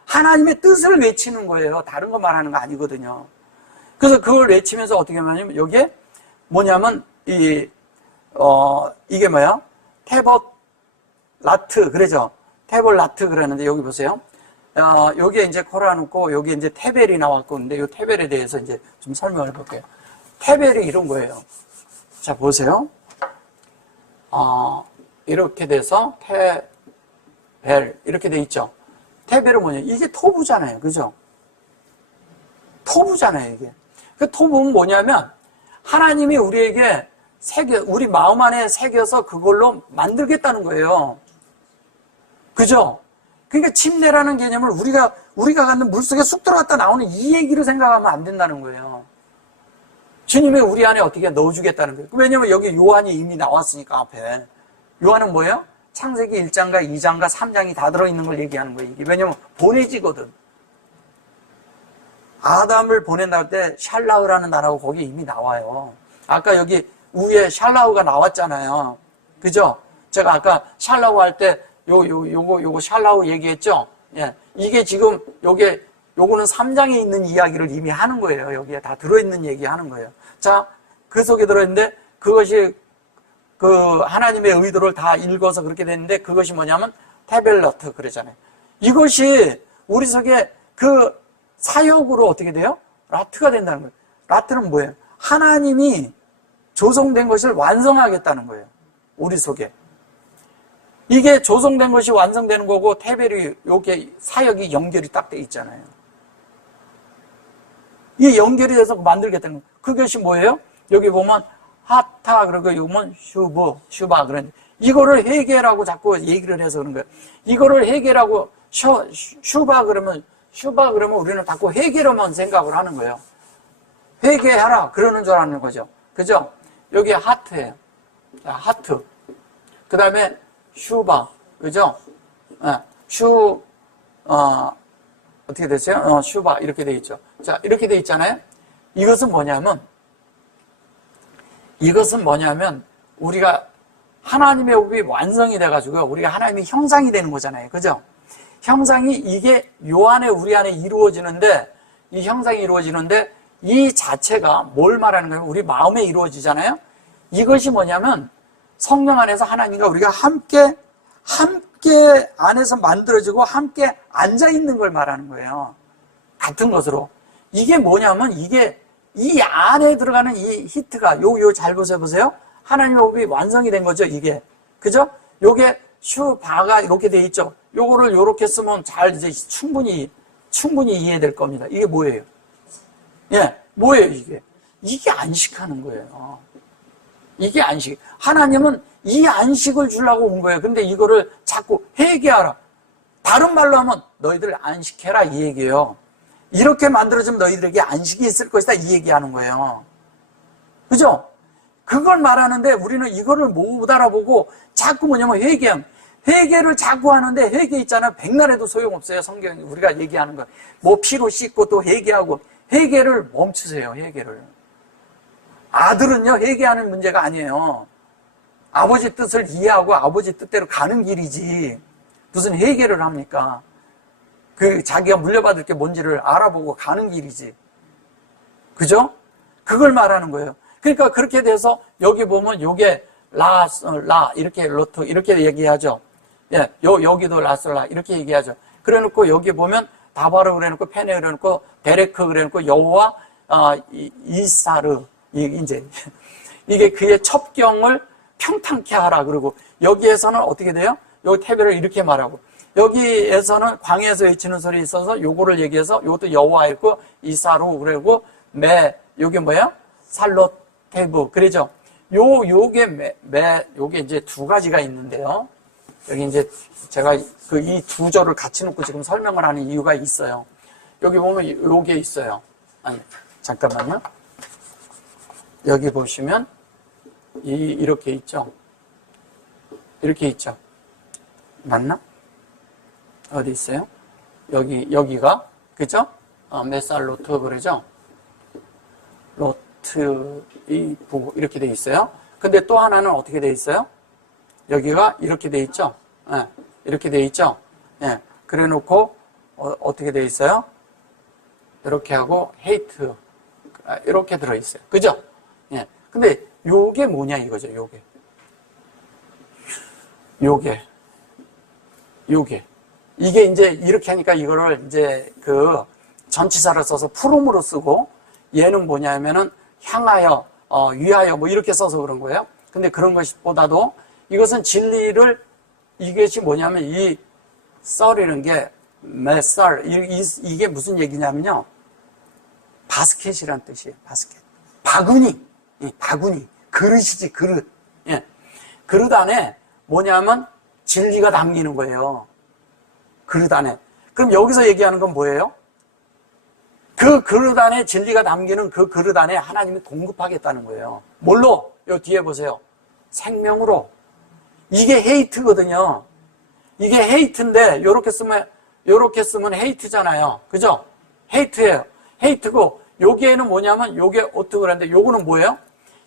하나님의 뜻을 외치는 거예요. 다른 거 말하는 거 아니거든요. 그래서 그걸 외치면서 어떻게 하냐면 여기에 뭐냐면 이게 뭐야? 테봇라트 그러죠. 테볼라트 그러는데 여기 보세요. 여기에 이제 코라놓고 여기 이제 테벨이 나왔고 근데 이 테벨에 대해서 이제 좀 설명을 해볼게요. 테벨이 이런 거예요. 자 보세요. 이렇게 돼서 테벨 이렇게 돼 있죠. 테벨은 뭐냐? 이게 토부잖아요, 그죠? 토부잖아요, 이게. 그 토부는 뭐냐면 하나님이 우리에게 우리 마음 안에 새겨서 그걸로 만들겠다는 거예요. 그죠? 그러니까 침례라는 개념을 우리가 갖는 물속에 쑥 들어갔다 나오는 이 얘기를 생각하면 안 된다는 거예요. 주님이 우리 안에 어떻게 넣어주겠다는 거예요. 왜냐면 여기 요한이 이미 나왔으니까 앞에. 요한은 뭐예요? 창세기 1장과 2장과 3장이 다 들어있는 걸 얘기하는 거예요. 이게. 왜냐면 보내지거든. 아담을 보낸다 할 때 샬라우라는 단어가 거기 이미 나와요. 아까 여기 위에 샬라우가 나왔잖아요. 그죠? 제가 아까 샬라우 할 때 요거 샬라우 얘기했죠? 예. 이게 지금 요거는 3장에 있는 이야기를 이미 하는 거예요. 여기에 다 들어있는 얘기 하는 거예요. 자, 그 속에 들어있는데 그것이 그 하나님의 의도를 다 읽어서 그렇게 됐는데 그것이 뭐냐면 테벨러트 그러잖아요. 이것이 우리 속에 그 사역으로 어떻게 돼요? 라트가 된다는 거예요. 라트는 뭐예요? 하나님이 조성된 것을 완성하겠다는 거예요. 우리 속에. 이게 조성된 것이 완성되는 거고 테벨이 이렇게 사역이 연결이 딱 돼 있잖아요. 이게 연결이 돼서 만들겠다는 거예요. 그것이 뭐예요? 여기 보면 하타, 그리고 이거는 슈바. 그런, 이거를 해계라고 자꾸 얘기를 해서 그런 거예요. 이거를 해계라고, 슈바 그러면 우리는 자꾸 해계로만 생각을 하는 거예요. 회개하라 그러는 줄 아는 거죠. 그죠? 여기 하트예요. 자, 하트. 그 다음에 슈바. 그죠? 어떻게 됐어요? 슈바. 이렇게 돼 있죠. 자, 이렇게 돼 있잖아요. 이것은 뭐냐면, 우리가 하나님의 법이 완성이 돼가지고요. 우리가 하나님의 형상이 되는 거잖아요. 그죠? 형상이 이게 요 안에, 우리 안에 이루어지는데, 이 형상이 이루어지는데, 이 자체가 뭘 말하는 거예요? 우리 마음에 이루어지잖아요? 이것이 뭐냐면, 성령 안에서 하나님과 우리가 함께 안에서 만들어지고 함께 앉아있는 걸 말하는 거예요. 같은 것으로. 이게 뭐냐면, 이게 이 안에 들어가는 이 히트가, 요 잘 보세요. 하나님의 법이 완성이 된 거죠, 이게. 그죠? 요게 슈바가 이렇게 돼 있죠. 요거를 요렇게 쓰면 잘 이제 충분히 이해될 겁니다. 이게 뭐예요? 예, 뭐예요, 이게? 이게 안식하는 거예요. 이게 안식. 하나님은 이 안식을 주려고 온 거예요. 근데 이거를 자꾸 회개하라. 다른 말로 하면 너희들 안식해라 이 얘기예요. 이렇게 만들어지면 너희들에게 안식이 있을 것이다 이 얘기하는 거예요. 그죠? 그걸 말하는데 우리는 이거를 못 알아보고 자꾸 뭐냐면 회개를 자꾸 하는데 회개 있잖아요. 백날해도 소용없어요. 성경이 우리가 얘기하는 거. 뭐 피로 씻고 또 회개하고. 회개를 멈추세요. 회개를. 아들은요 회개하는 문제가 아니에요. 아버지 뜻을 이해하고 아버지 뜻대로 가는 길이지 무슨 회개를 합니까? 그 자기가 물려받을 게 뭔지를 알아보고 가는 길이지. 그죠? 그걸 말하는 거예요. 그러니까 그렇게 돼서 여기 보면 요게 라 이렇게 로트 이렇게 얘기하죠. 예, 여기도 라슬라 이렇게 얘기하죠. 그래놓고 여기 보면 다바르 그래놓고 페네 그래놓고 데레크 그래놓고 여호와 이사르 이제 이게 그의 첩경을 평탄케 하라 그러고 여기에서는 어떻게 돼요? 여기 태별을 이렇게 말하고 여기에서는 광야에서 외치는 소리 있어서 요거를 얘기해서 요것도 여호와 있고 이사루 그러고 요게 뭐야? 살로테브 그러죠. 요게 요게 이제 두 가지가 있는데요. 여기 이제 제가 그 이 두 절을 같이 놓고 지금 설명을 하는 이유가 있어요. 여기 보면 요게 있어요. 아니 잠깐만요. 여기 보시면 이렇게 있죠. 이렇게 있죠. 맞나? 어디 있어요? 여기가 그죠? 메살로트 그러죠? 로트 이렇게 돼 있어요. 근데 또 하나는 어떻게 돼 있어요? 여기가 이렇게 돼 있죠? 예, 이렇게 돼 있죠? 예, 그래 놓고 어떻게 돼 있어요? 이렇게 하고 헤이트 이렇게 들어 있어요. 그죠? 예. 근데 요게 뭐냐 이거죠. 요게 이게 이제 이렇게 하니까 이거를 이제 그 전치사를 써서 푸름으로 쓰고 얘는 뭐냐면은 향하여 위하여 뭐 이렇게 써서 그런 거예요. 근데 그런 것보다도 이것은 진리를 이것이 뭐냐면 이 썰이라는 게 메썰 이게 무슨 얘기냐면요. 바스켓이란 뜻이에요. 바스켓. 바구니. 그릇이지, 그릇. 예. 그릇 안에 뭐냐면 진리가 담기는 거예요. 그릇 안에. 그럼 여기서 얘기하는 건 뭐예요? 그 그릇 안에 진리가 담기는 그 그릇 안에 하나님이 공급하겠다는 거예요. 뭘로? 요 뒤에 보세요. 생명으로. 이게 헤이트거든요. 이게 헤이트인데 요렇게 쓰면 헤이트잖아요. 그죠? 헤이트예요. 헤이트고 여기에는 뭐냐면 요게 어떻게 그러는데 요거는 뭐예요?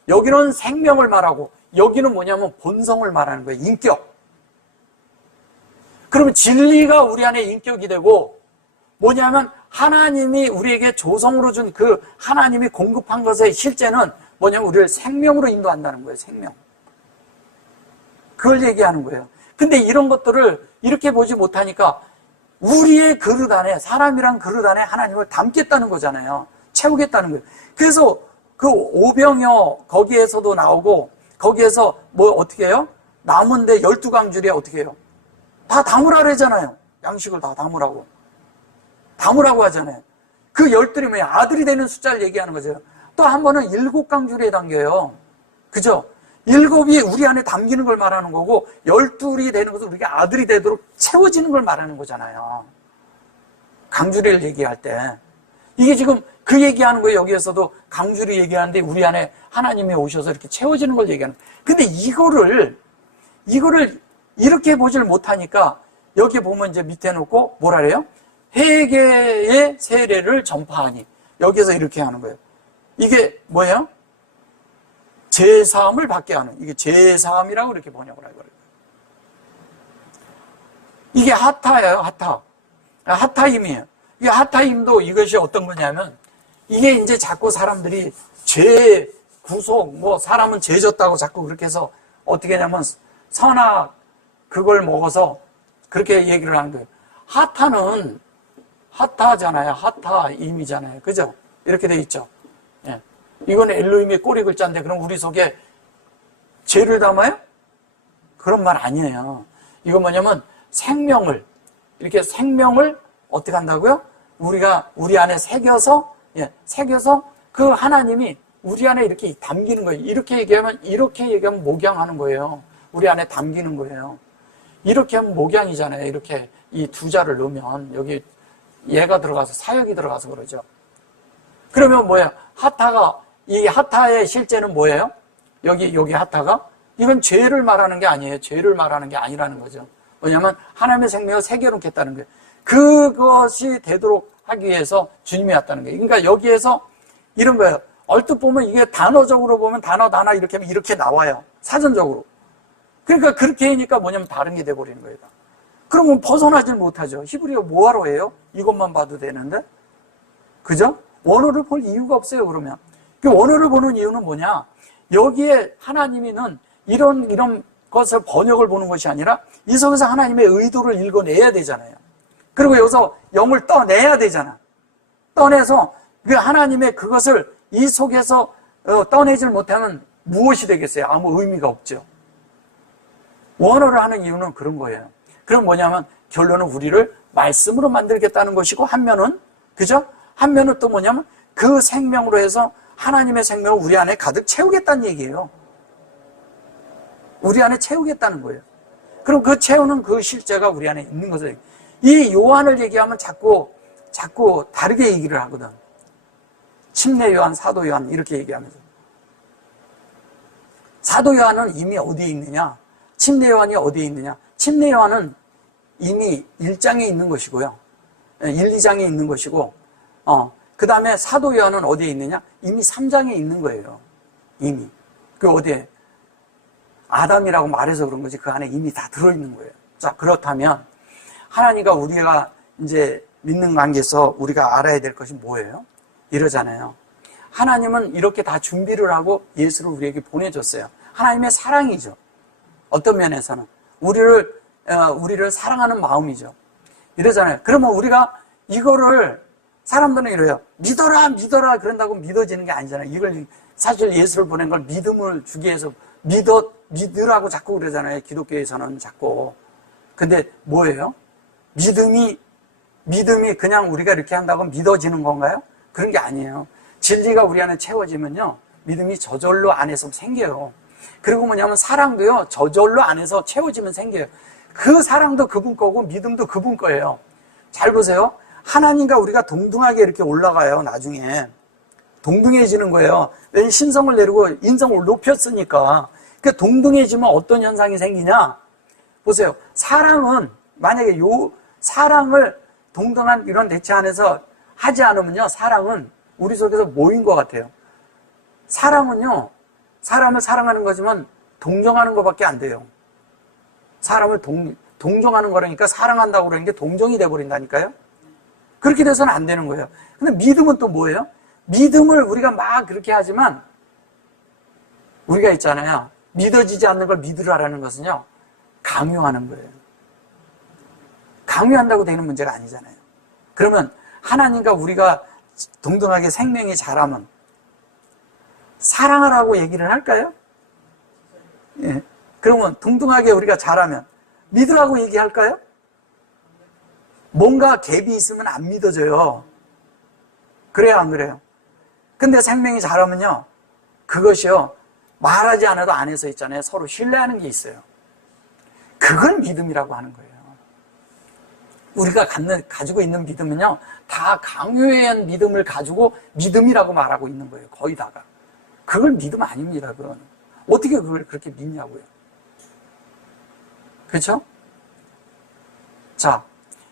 여기는 생명을 말하고 여기는 뭐냐면 본성을 말하는 거예요. 인격. 그러면 진리가 우리 안에 인격이 되고 뭐냐면 하나님이 우리에게 조성으로 준 그 하나님이 공급한 것의 실제는 뭐냐면 우리를 생명으로 인도한다는 거예요. 생명. 그걸 얘기하는 거예요. 근데 이런 것들을 이렇게 보지 못하니까 우리의 그릇 안에 사람이란 그릇 안에 하나님을 담겠다는 거잖아요. 채우겠다는 거예요. 그래서 그 오병여 거기에서도 나오고 거기에서 뭐 어떻게 해요? 남은데 12강줄에 어떻게 해요? 다 담으라 그러잖아요. 양식을 다 담으라고 하잖아요. 그 12이 뭐예요? 아들이 되는 숫자를 얘기하는 거죠. 또 한 번은 7강줄에 담겨요. 그죠? 7이 우리 안에 담기는 걸 말하는 거고 12이 되는 것은 우리가 아들이 되도록 채워지는 걸 말하는 거잖아요. 강주리를 얘기할 때 이게 지금 그 얘기하는 거예요. 여기에서도 강주리 얘기하는데 우리 안에 하나님이 오셔서 이렇게 채워지는 걸 얘기하는 거예요. 근데 이거를 이렇게 보질 못하니까 여기 보면 이제 밑에 놓고 뭐라 그래요? 회개의 세례를 전파하니. 여기서 이렇게 하는 거예요. 이게 뭐예요? 제사함을 받게 하는. 이게 제사함이라고 이렇게 번역을 하고 그래요. 이게 하타예요, 하타. 하타임이에요. 이 하타임도 이것이 어떤 거냐면 이게 이제 자꾸 사람들이 죄 구속, 뭐 사람은 죄 졌다고 자꾸 그렇게 해서 어떻게 하냐면 선악 그걸 먹어서 그렇게 얘기를 하는 거예요. 하타는 하타잖아요. 하타임이잖아요. 그죠? 이렇게 돼 있죠. 예. 이건 엘로힘의 꼬리 글자인데 그럼 우리 속에 죄를 담아요? 그런 말 아니에요. 이건 뭐냐면 생명을 이렇게 생명을 어떻게 한다고요? 우리가 우리 안에 새겨서 그 하나님이 우리 안에 이렇게 담기는 거예요. 이렇게 얘기하면 목양하는 거예요. 우리 안에 담기는 거예요. 이렇게 하면 목양이잖아요. 이렇게 이 두 자를 넣으면 여기 얘가 들어가서 사역이 들어가서 그러죠. 그러면 뭐예요? 이 하타의 실제는 뭐예요? 여기 하타가 이건 죄를 말하는 게 아니에요. 죄를 말하는 게 아니라는 거죠. 뭐냐면 하나님의 생명을 새겨놓겠다는 거예요. 그것이 되도록 하기 위해서 주님이 왔다는 거예요. 그러니까 여기에서 이런 거예요. 얼뜻 보면 이게 단어적으로 보면 단어 이렇게 하면 이렇게 나와요. 사전적으로. 그러니까 그렇게 하니까 뭐냐면 다른 게 돼버리는 거예요. 그러면 벗어나질 못하죠. 히브리어 뭐하러 해요? 이것만 봐도 되는데. 그죠? 원어를 볼 이유가 없어요, 그러면. 그 원어를 보는 이유는 뭐냐? 여기에 하나님이는 이런 것을 번역을 보는 것이 아니라 이 속에서 하나님의 의도를 읽어내야 되잖아요. 그리고 여기서 영을 떠내야 되잖아. 떠내서 그 하나님의 그것을 이 속에서 떠내질 못하면 무엇이 되겠어요? 아무 의미가 없죠. 원어를 하는 이유는 그런 거예요. 그럼 뭐냐면 결론은 우리를 말씀으로 만들겠다는 것이고 한면은 그죠? 한면은 또 뭐냐면 그 생명으로 해서 하나님의 생명을 우리 안에 가득 채우겠다는 얘기예요. 우리 안에 채우겠다는 거예요. 그럼 그 채우는 그 실제가 우리 안에 있는 거죠. 이 요한을 얘기하면 자꾸 다르게 얘기를 하거든. 침례 요한, 사도 요한 이렇게 얘기하면서. 사도 요한은 이미 어디에 있느냐? 침례 요한이 어디에 있느냐? 침례 요한은 이미 1장에 있는 것이고요. 1, 2장에 있는 것이고 그 다음에 사도 요한은 어디에 있느냐? 이미 3장에 있는 거예요. 이미. 그 어디에? 아담이라고 말해서 그런 거지 그 안에 이미 다 들어있는 거예요. 자, 그렇다면 하나님과 우리가 이제 믿는 관계에서 우리가 알아야 될 것이 뭐예요? 이러잖아요. 하나님은 이렇게 다 준비를 하고 예수를 우리에게 보내줬어요. 하나님의 사랑이죠. 어떤 면에서는 우리를 사랑하는 마음이죠. 이러잖아요. 그러면 우리가 이거를 사람들은 이래요. 믿어라 그런다고 믿어지는 게 아니잖아요. 이걸 사실 예수를 보낸 걸 믿음을 주기 위해서 믿으라고 자꾸 그러잖아요. 기독교에서는 자꾸. 근데 뭐예요? 믿음이 그냥 우리가 이렇게 한다고 믿어지는 건가요? 그런 게 아니에요. 진리가 우리 안에 채워지면요. 믿음이 저절로 안에서 생겨요. 그리고 뭐냐면 사랑도요. 저절로 안에서 채워지면 생겨요. 그 사랑도 그분 거고 믿음도 그분 거예요. 잘 보세요. 하나님과 우리가 동등하게 이렇게 올라가요. 나중에. 동등해지는 거예요. 왜냐면 신성을 내리고 인성을 높였으니까. 그 동등해지면 어떤 현상이 생기냐? 보세요. 사랑은 만약에 사랑을 동등한 이런 대체 안에서 하지 않으면요. 사랑은 우리 속에서 모인 것 같아요. 사랑은요. 사람을 사랑하는 거지만 동정하는 것밖에 안 돼요. 사람을 동정하는 거라니까 사랑한다고 그러는 게 동정이 돼버린다니까요. 그렇게 돼서는 안 되는 거예요. 근데 믿음은 또 뭐예요? 믿음을 우리가 막 그렇게 하지만 우리가 있잖아요. 믿어지지 않는 걸 믿으라라는 것은요. 강요하는 거예요. 강요한다고 되는 문제가 아니잖아요. 그러면 하나님과 우리가 동등하게 생명이 자라면 사랑하라고 얘기를 할까요? 예. 그러면 동등하게 우리가 자라면 믿으라고 얘기할까요? 뭔가 갭이 있으면 안 믿어져요. 그래요, 안 그래요? 근데 생명이 자라면요, 그것이요, 말하지 않아도 안에서 있잖아요. 서로 신뢰하는 게 있어요. 그걸 믿음이라고 하는 거예요. 우리가 가지고 있는 믿음은요, 다 강요한 믿음을 가지고 믿음이라고 말하고 있는 거예요. 거의 다가. 그걸 믿음 아닙니다. 그건. 어떻게 그걸 그렇게 믿냐고요. 그렇죠? 자,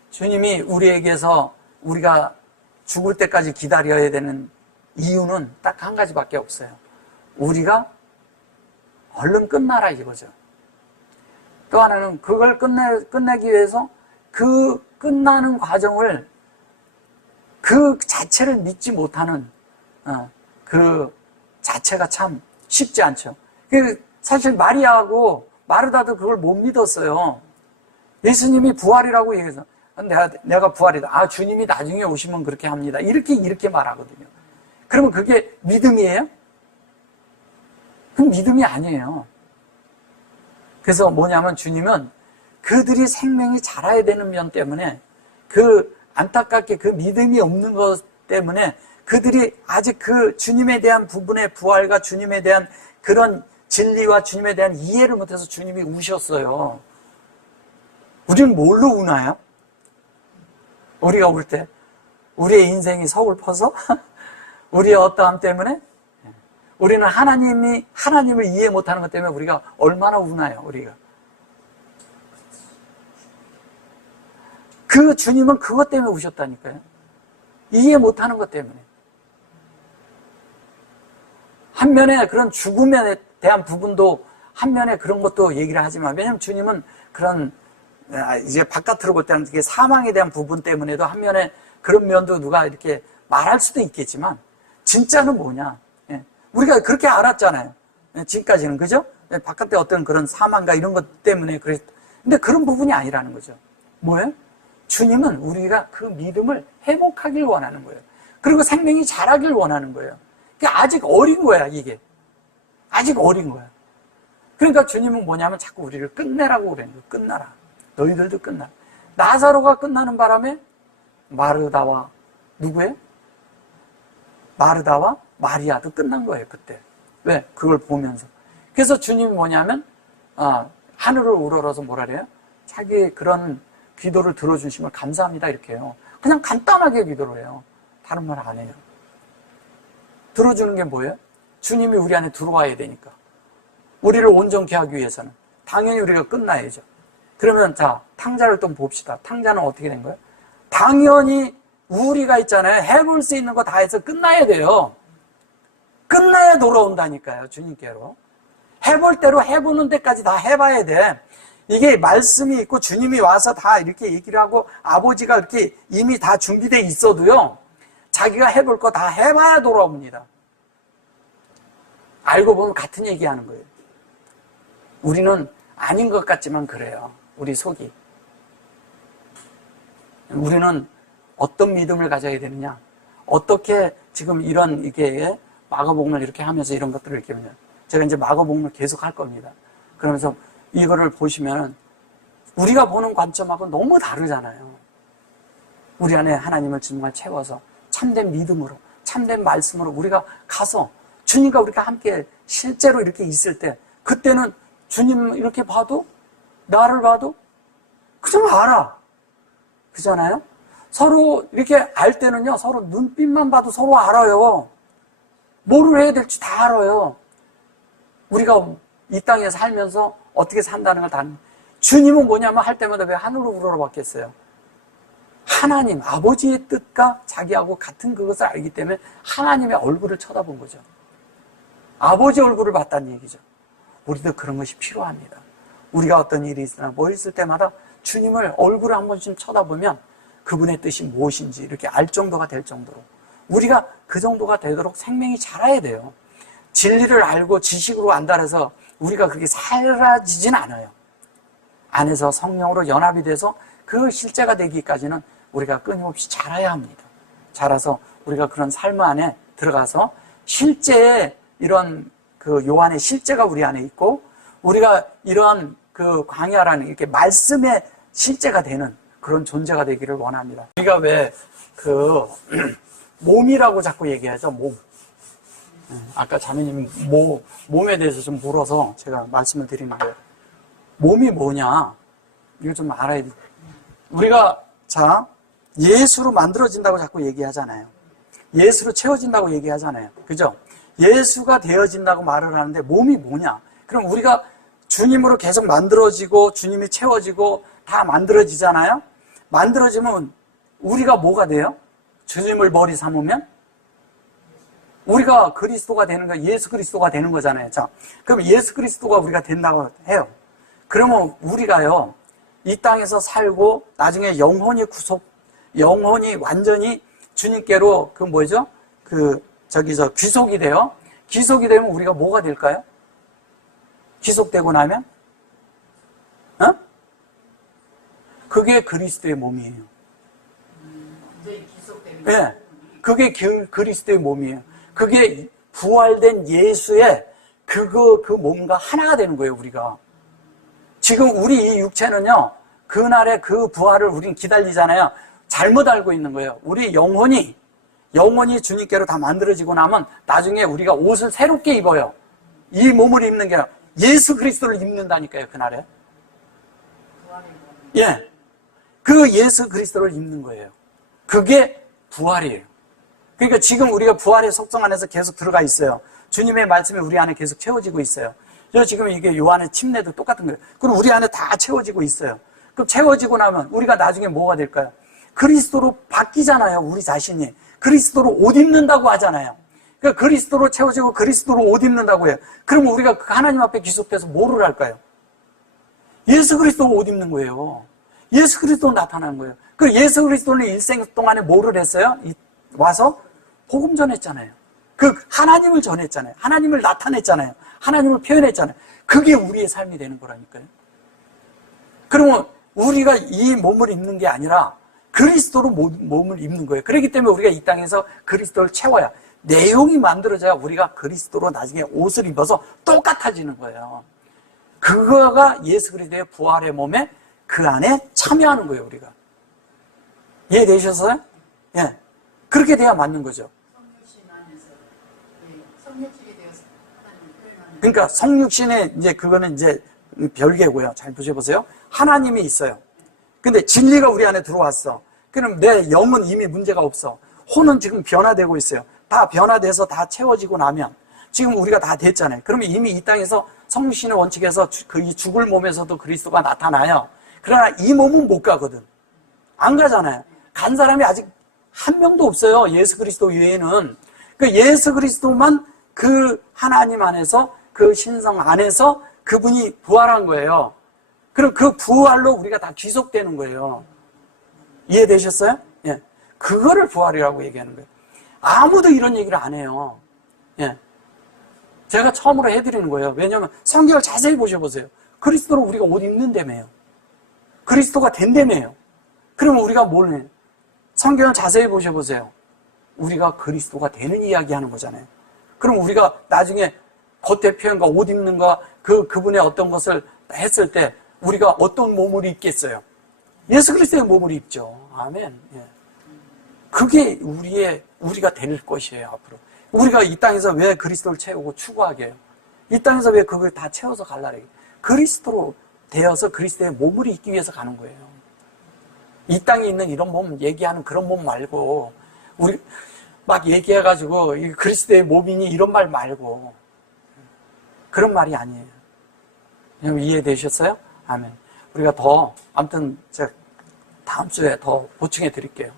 주님이 우리에게서 우리가 죽을 때까지 기다려야 되는 이유는 딱 한 가지밖에 없어요. 우리가 얼른 끝나라 이거죠. 또 하나는 그걸 끝내기 위해서 그 끝나는 과정을 그 자체를 믿지 못하는 그 자체가 참 쉽지 않죠. 사실 마리아하고 마르다도 그걸 못 믿었어요. 예수님이 부활이라고 얘기해서 내가 부활이다. 주님이 나중에 오시면 그렇게 합니다. 이렇게 말하거든요. 그러면 그게 믿음이에요? 그건 믿음이 아니에요. 그래서 뭐냐면 주님은 그들이 생명이 자라야 되는 면 때문에 안타깝게 그 믿음이 없는 것 때문에 그들이 아직 그 주님에 대한 부분의 부활과 주님에 대한 그런 진리와 주님에 대한 이해를 못해서 주님이 우셨어요. 우리는 뭘로 우나요? 우리가 울 때 우리의 인생이 서글퍼서? 우리의 어떠함 때문에? 우리는 하나님을 이해 못하는 것 때문에 우리가 얼마나 우나요, 우리가. 그 주님은 그것 때문에 우셨다니까요. 이해 못하는 것 때문에. 한면에 그런 죽음에 대한 부분도 한면에 그런 것도 얘기를 하지만, 왜냐하면 주님은 그런 이제 바깥으로 볼 때는 사망에 대한 부분 때문에도 한면에 그런 면도 누가 이렇게 말할 수도 있겠지만, 진짜는 뭐냐? 우리가 그렇게 알았잖아요. 지금까지는, 그죠? 바깥에 어떤 그런 사망과 이런 것 때문에 근데 그런 부분이 아니라는 거죠. 뭐예요? 주님은 우리가 그 믿음을 회복하길 원하는 거예요. 그리고 생명이 자라길 원하는 거예요. 그러니까 아직 어린 거야, 이게. 아직 어린 거야. 그러니까 주님은 뭐냐면 자꾸 우리를 끝내라고 그러는 거예요. 끝나라. 너희들도 끝나라. 나사로가 끝나는 바람에 마르다와 누구예요? 마르다와 마리아도 끝난 거예요, 그때. 왜? 그걸 보면서. 그래서 주님이 뭐냐면 하늘을 우러러서 뭐라 그래요? 자기의 그런 기도를 들어주심을 감사합니다 이렇게 해요. 그냥 간단하게 기도를 해요. 다른 말 안 해요. 들어주는 게 뭐예요? 주님이 우리 안에 들어와야 되니까. 우리를 온전케 하기 위해서는 당연히 우리가 끝나야죠. 그러면 자, 탕자를 좀 봅시다. 탕자는 어떻게 된 거예요? 당연히 우리가 있잖아요. 해볼 수 있는 거 다 해서 끝나야 돼요. 끝나야 돌아온다니까요, 주님께로. 해볼 대로 해보는 데까지 다 해봐야 돼. 이게 말씀이 있고 주님이 와서 다 이렇게 얘기를 하고 아버지가 이렇게 이미 다 준비되어 있어도요, 자기가 해볼 거 다 해봐야 돌아옵니다. 알고 보면 같은 얘기 하는 거예요. 우리는 아닌 것 같지만 그래요. 우리 속이. 우리는 어떤 믿음을 가져야 되느냐? 어떻게 지금 이게 마가복음을 이렇게 하면서 이런 것들을 이렇게 보면, 제가 이제 마가복음을 계속 할 겁니다. 그러면서 이거를 보시면 우리가 보는 관점하고 너무 다르잖아요. 우리 안에 하나님을 정말 채워서 참된 믿음으로, 참된 말씀으로 우리가 가서 주님과 우리가 함께 실제로 이렇게 있을 때, 그때는 주님 이렇게 봐도, 나를 봐도 그좀 알아. 그잖아요? 서로 이렇게 알 때는요, 서로 눈빛만 봐도 서로 알아요. 뭐를 해야 될지 다 알아요. 우리가 이 땅에 살면서 어떻게 산다는 걸 다 아는. 주님은 뭐냐면 할 때마다 왜 하늘로 우러러봤겠어요? 하나님, 아버지의 뜻과 자기하고 같은 그것을 알기 때문에 하나님의 얼굴을 쳐다본 거죠. 아버지 얼굴을 봤다는 얘기죠. 우리도 그런 것이 필요합니다. 우리가 어떤 일이 있으나 뭐 있을 때마다 주님을 얼굴을 한 번씩 쳐다보면 그분의 뜻이 무엇인지 이렇게 알 정도가 될 정도로, 우리가 그 정도가 되도록 생명이 자라야 돼요. 진리를 알고 지식으로 안달해서 우리가 그렇게 사라지진 않아요. 안에서 성령으로 연합이 돼서 그 실제가 되기까지는 우리가 끊임없이 자라야 합니다. 자라서 우리가 그런 삶 안에 들어가서 실제의 이런 그 요한의 실제가 우리 안에 있고, 우리가 이런 그 광야라는 이렇게 말씀의 실제가 되는 그런 존재가 되기를 원합니다. 우리가 왜 그 몸이라고 자꾸 얘기하죠, 몸. 아까 자매님 몸에 대해서 좀 물어서 제가 말씀을 드리는 거예요. 몸이 뭐냐? 이거 좀 알아야 돼. 우리가, 자, 예수로 만들어진다고 자꾸 얘기하잖아요. 예수로 채워진다고 얘기하잖아요. 그죠? 예수가 되어진다고 말을 하는데 몸이 뭐냐? 그럼 우리가 주님으로 계속 만들어지고 주님이 채워지고 다 만들어지잖아요? 만들어지면 우리가 뭐가 돼요? 주님을 머리 삼으면? 우리가 그리스도가 되는 거, 예수 그리스도가 되는 거잖아요. 자, 그럼 예수 그리스도가 우리가 된다고 해요. 그러면 우리가요, 이 땅에서 살고 나중에 영혼이 완전히 주님께로 귀속이 돼요. 귀속이 되면 우리가 뭐가 될까요? 귀속되고 나면? 그게 그리스도의 몸이에요. 네, 그게 그리스도의 몸이에요. 그게 부활된 예수의 그 몸과 하나가 되는 거예요, 우리가. 지금 우리 이 육체는요, 그날의 그 부활을 우린 기다리잖아요. 잘못 알고 있는 거예요. 우리 영혼이 주님께로 다 만들어지고 나면 나중에 우리가 옷을 새롭게 입어요. 이 몸을 입는 게 아니라 예수 그리스도를 입는다니까요, 그날에. 예. 그 예수 그리스도를 입는 거예요. 그게 부활이에요. 그러니까 지금 우리가 부활의 속성 안에서 계속 들어가 있어요. 주님의 말씀이 우리 안에 계속 채워지고 있어요. 지금 이게 요한의 침례도 똑같은 거예요. 그럼 우리 안에 다 채워지고 있어요. 그럼 채워지고 나면 우리가 나중에 뭐가 될까요? 그리스도로 바뀌잖아요, 우리 자신이. 그리스도로 옷 입는다고 하잖아요. 그러니까 그리스도로 채워지고 그리스도로 옷 입는다고 해요. 그럼 우리가 하나님 앞에 귀속돼서 뭐를 할까요? 예수 그리스도로 옷 입는 거예요. 예수 그리스도로 나타나는 거예요. 그 예수 그리스도는 일생 동안에 뭐를 했어요? 와서 복음 전했잖아요. 그 하나님을 전했잖아요. 하나님을 나타냈잖아요. 하나님을 표현했잖아요. 그게 우리의 삶이 되는 거라니까요. 그러면 우리가 이 몸을 입는 게 아니라 그리스도로 몸을 입는 거예요. 그렇기 때문에 우리가 이 땅에서 그리스도를 채워야, 내용이 만들어져야 우리가 그리스도로 나중에 옷을 입어서 똑같아지는 거예요. 그거가 예수 그리스도의 부활의 몸에 그 안에 참여하는 거예요, 우리가. 이해되셨어요? 예. 그렇게 돼야 맞는 거죠. 그러니까 성육신의 이제 그거는 이제 별개고요. 잘 보셔보세요. 하나님이 있어요. 근데 진리가 우리 안에 들어왔어. 그럼 내 영은 이미 문제가 없어. 혼은 지금 변화되고 있어요. 다 변화돼서 다 채워지고 나면 지금 우리가 다 됐잖아요. 그러면 이미 이 땅에서 성신의 원칙에서 이 죽을 몸에서도 그리스도가 나타나요. 그러나 이 몸은 못 가거든. 안 가잖아요. 간 사람이 아직 한 명도 없어요. 예수 그리스도 외에는. 그 예수 그리스도만 그 하나님 안에서, 그 신성 안에서 그분이 부활한 거예요. 그럼 그 부활로 우리가 다 귀속되는 거예요. 이해되셨어요? 예. 그거를 부활이라고 얘기하는 거예요. 아무도 이런 얘기를 안 해요. 예. 제가 처음으로 해드리는 거예요. 왜냐하면 성경을 자세히 보셔보세요. 그리스도로 우리가 옷 입는다며요. 그리스도가 된다며요. 그러면 우리가 뭘 해요? 성경을 자세히 보셔보세요. 우리가 그리스도가 되는 이야기 하는 거잖아요. 그럼 우리가 나중에 겉의 표현과 옷 입는 거, 그분의 어떤 것을 했을 때 우리가 어떤 몸을 입겠어요? 예수 그리스도의 몸을 입죠. 아멘. 예. 그게 우리가 될 것이에요, 앞으로. 우리가 이 땅에서 왜 그리스도를 채우고 추구하게 해요? 이 땅에서 왜 그걸 다 채워서 갈라래? 그리스도로 되어서 그리스도의 몸을 입기 위해서 가는 거예요. 이 땅에 있는 이런 몸, 얘기하는 그런 몸 말고, 우리 막 얘기해가지고 그리스도의 몸이니 이런 말 말고, 그런 말이 아니에요. 이해되셨어요? 아멘. 우리가 아무튼 제가 다음 주에 더 보충해 드릴게요.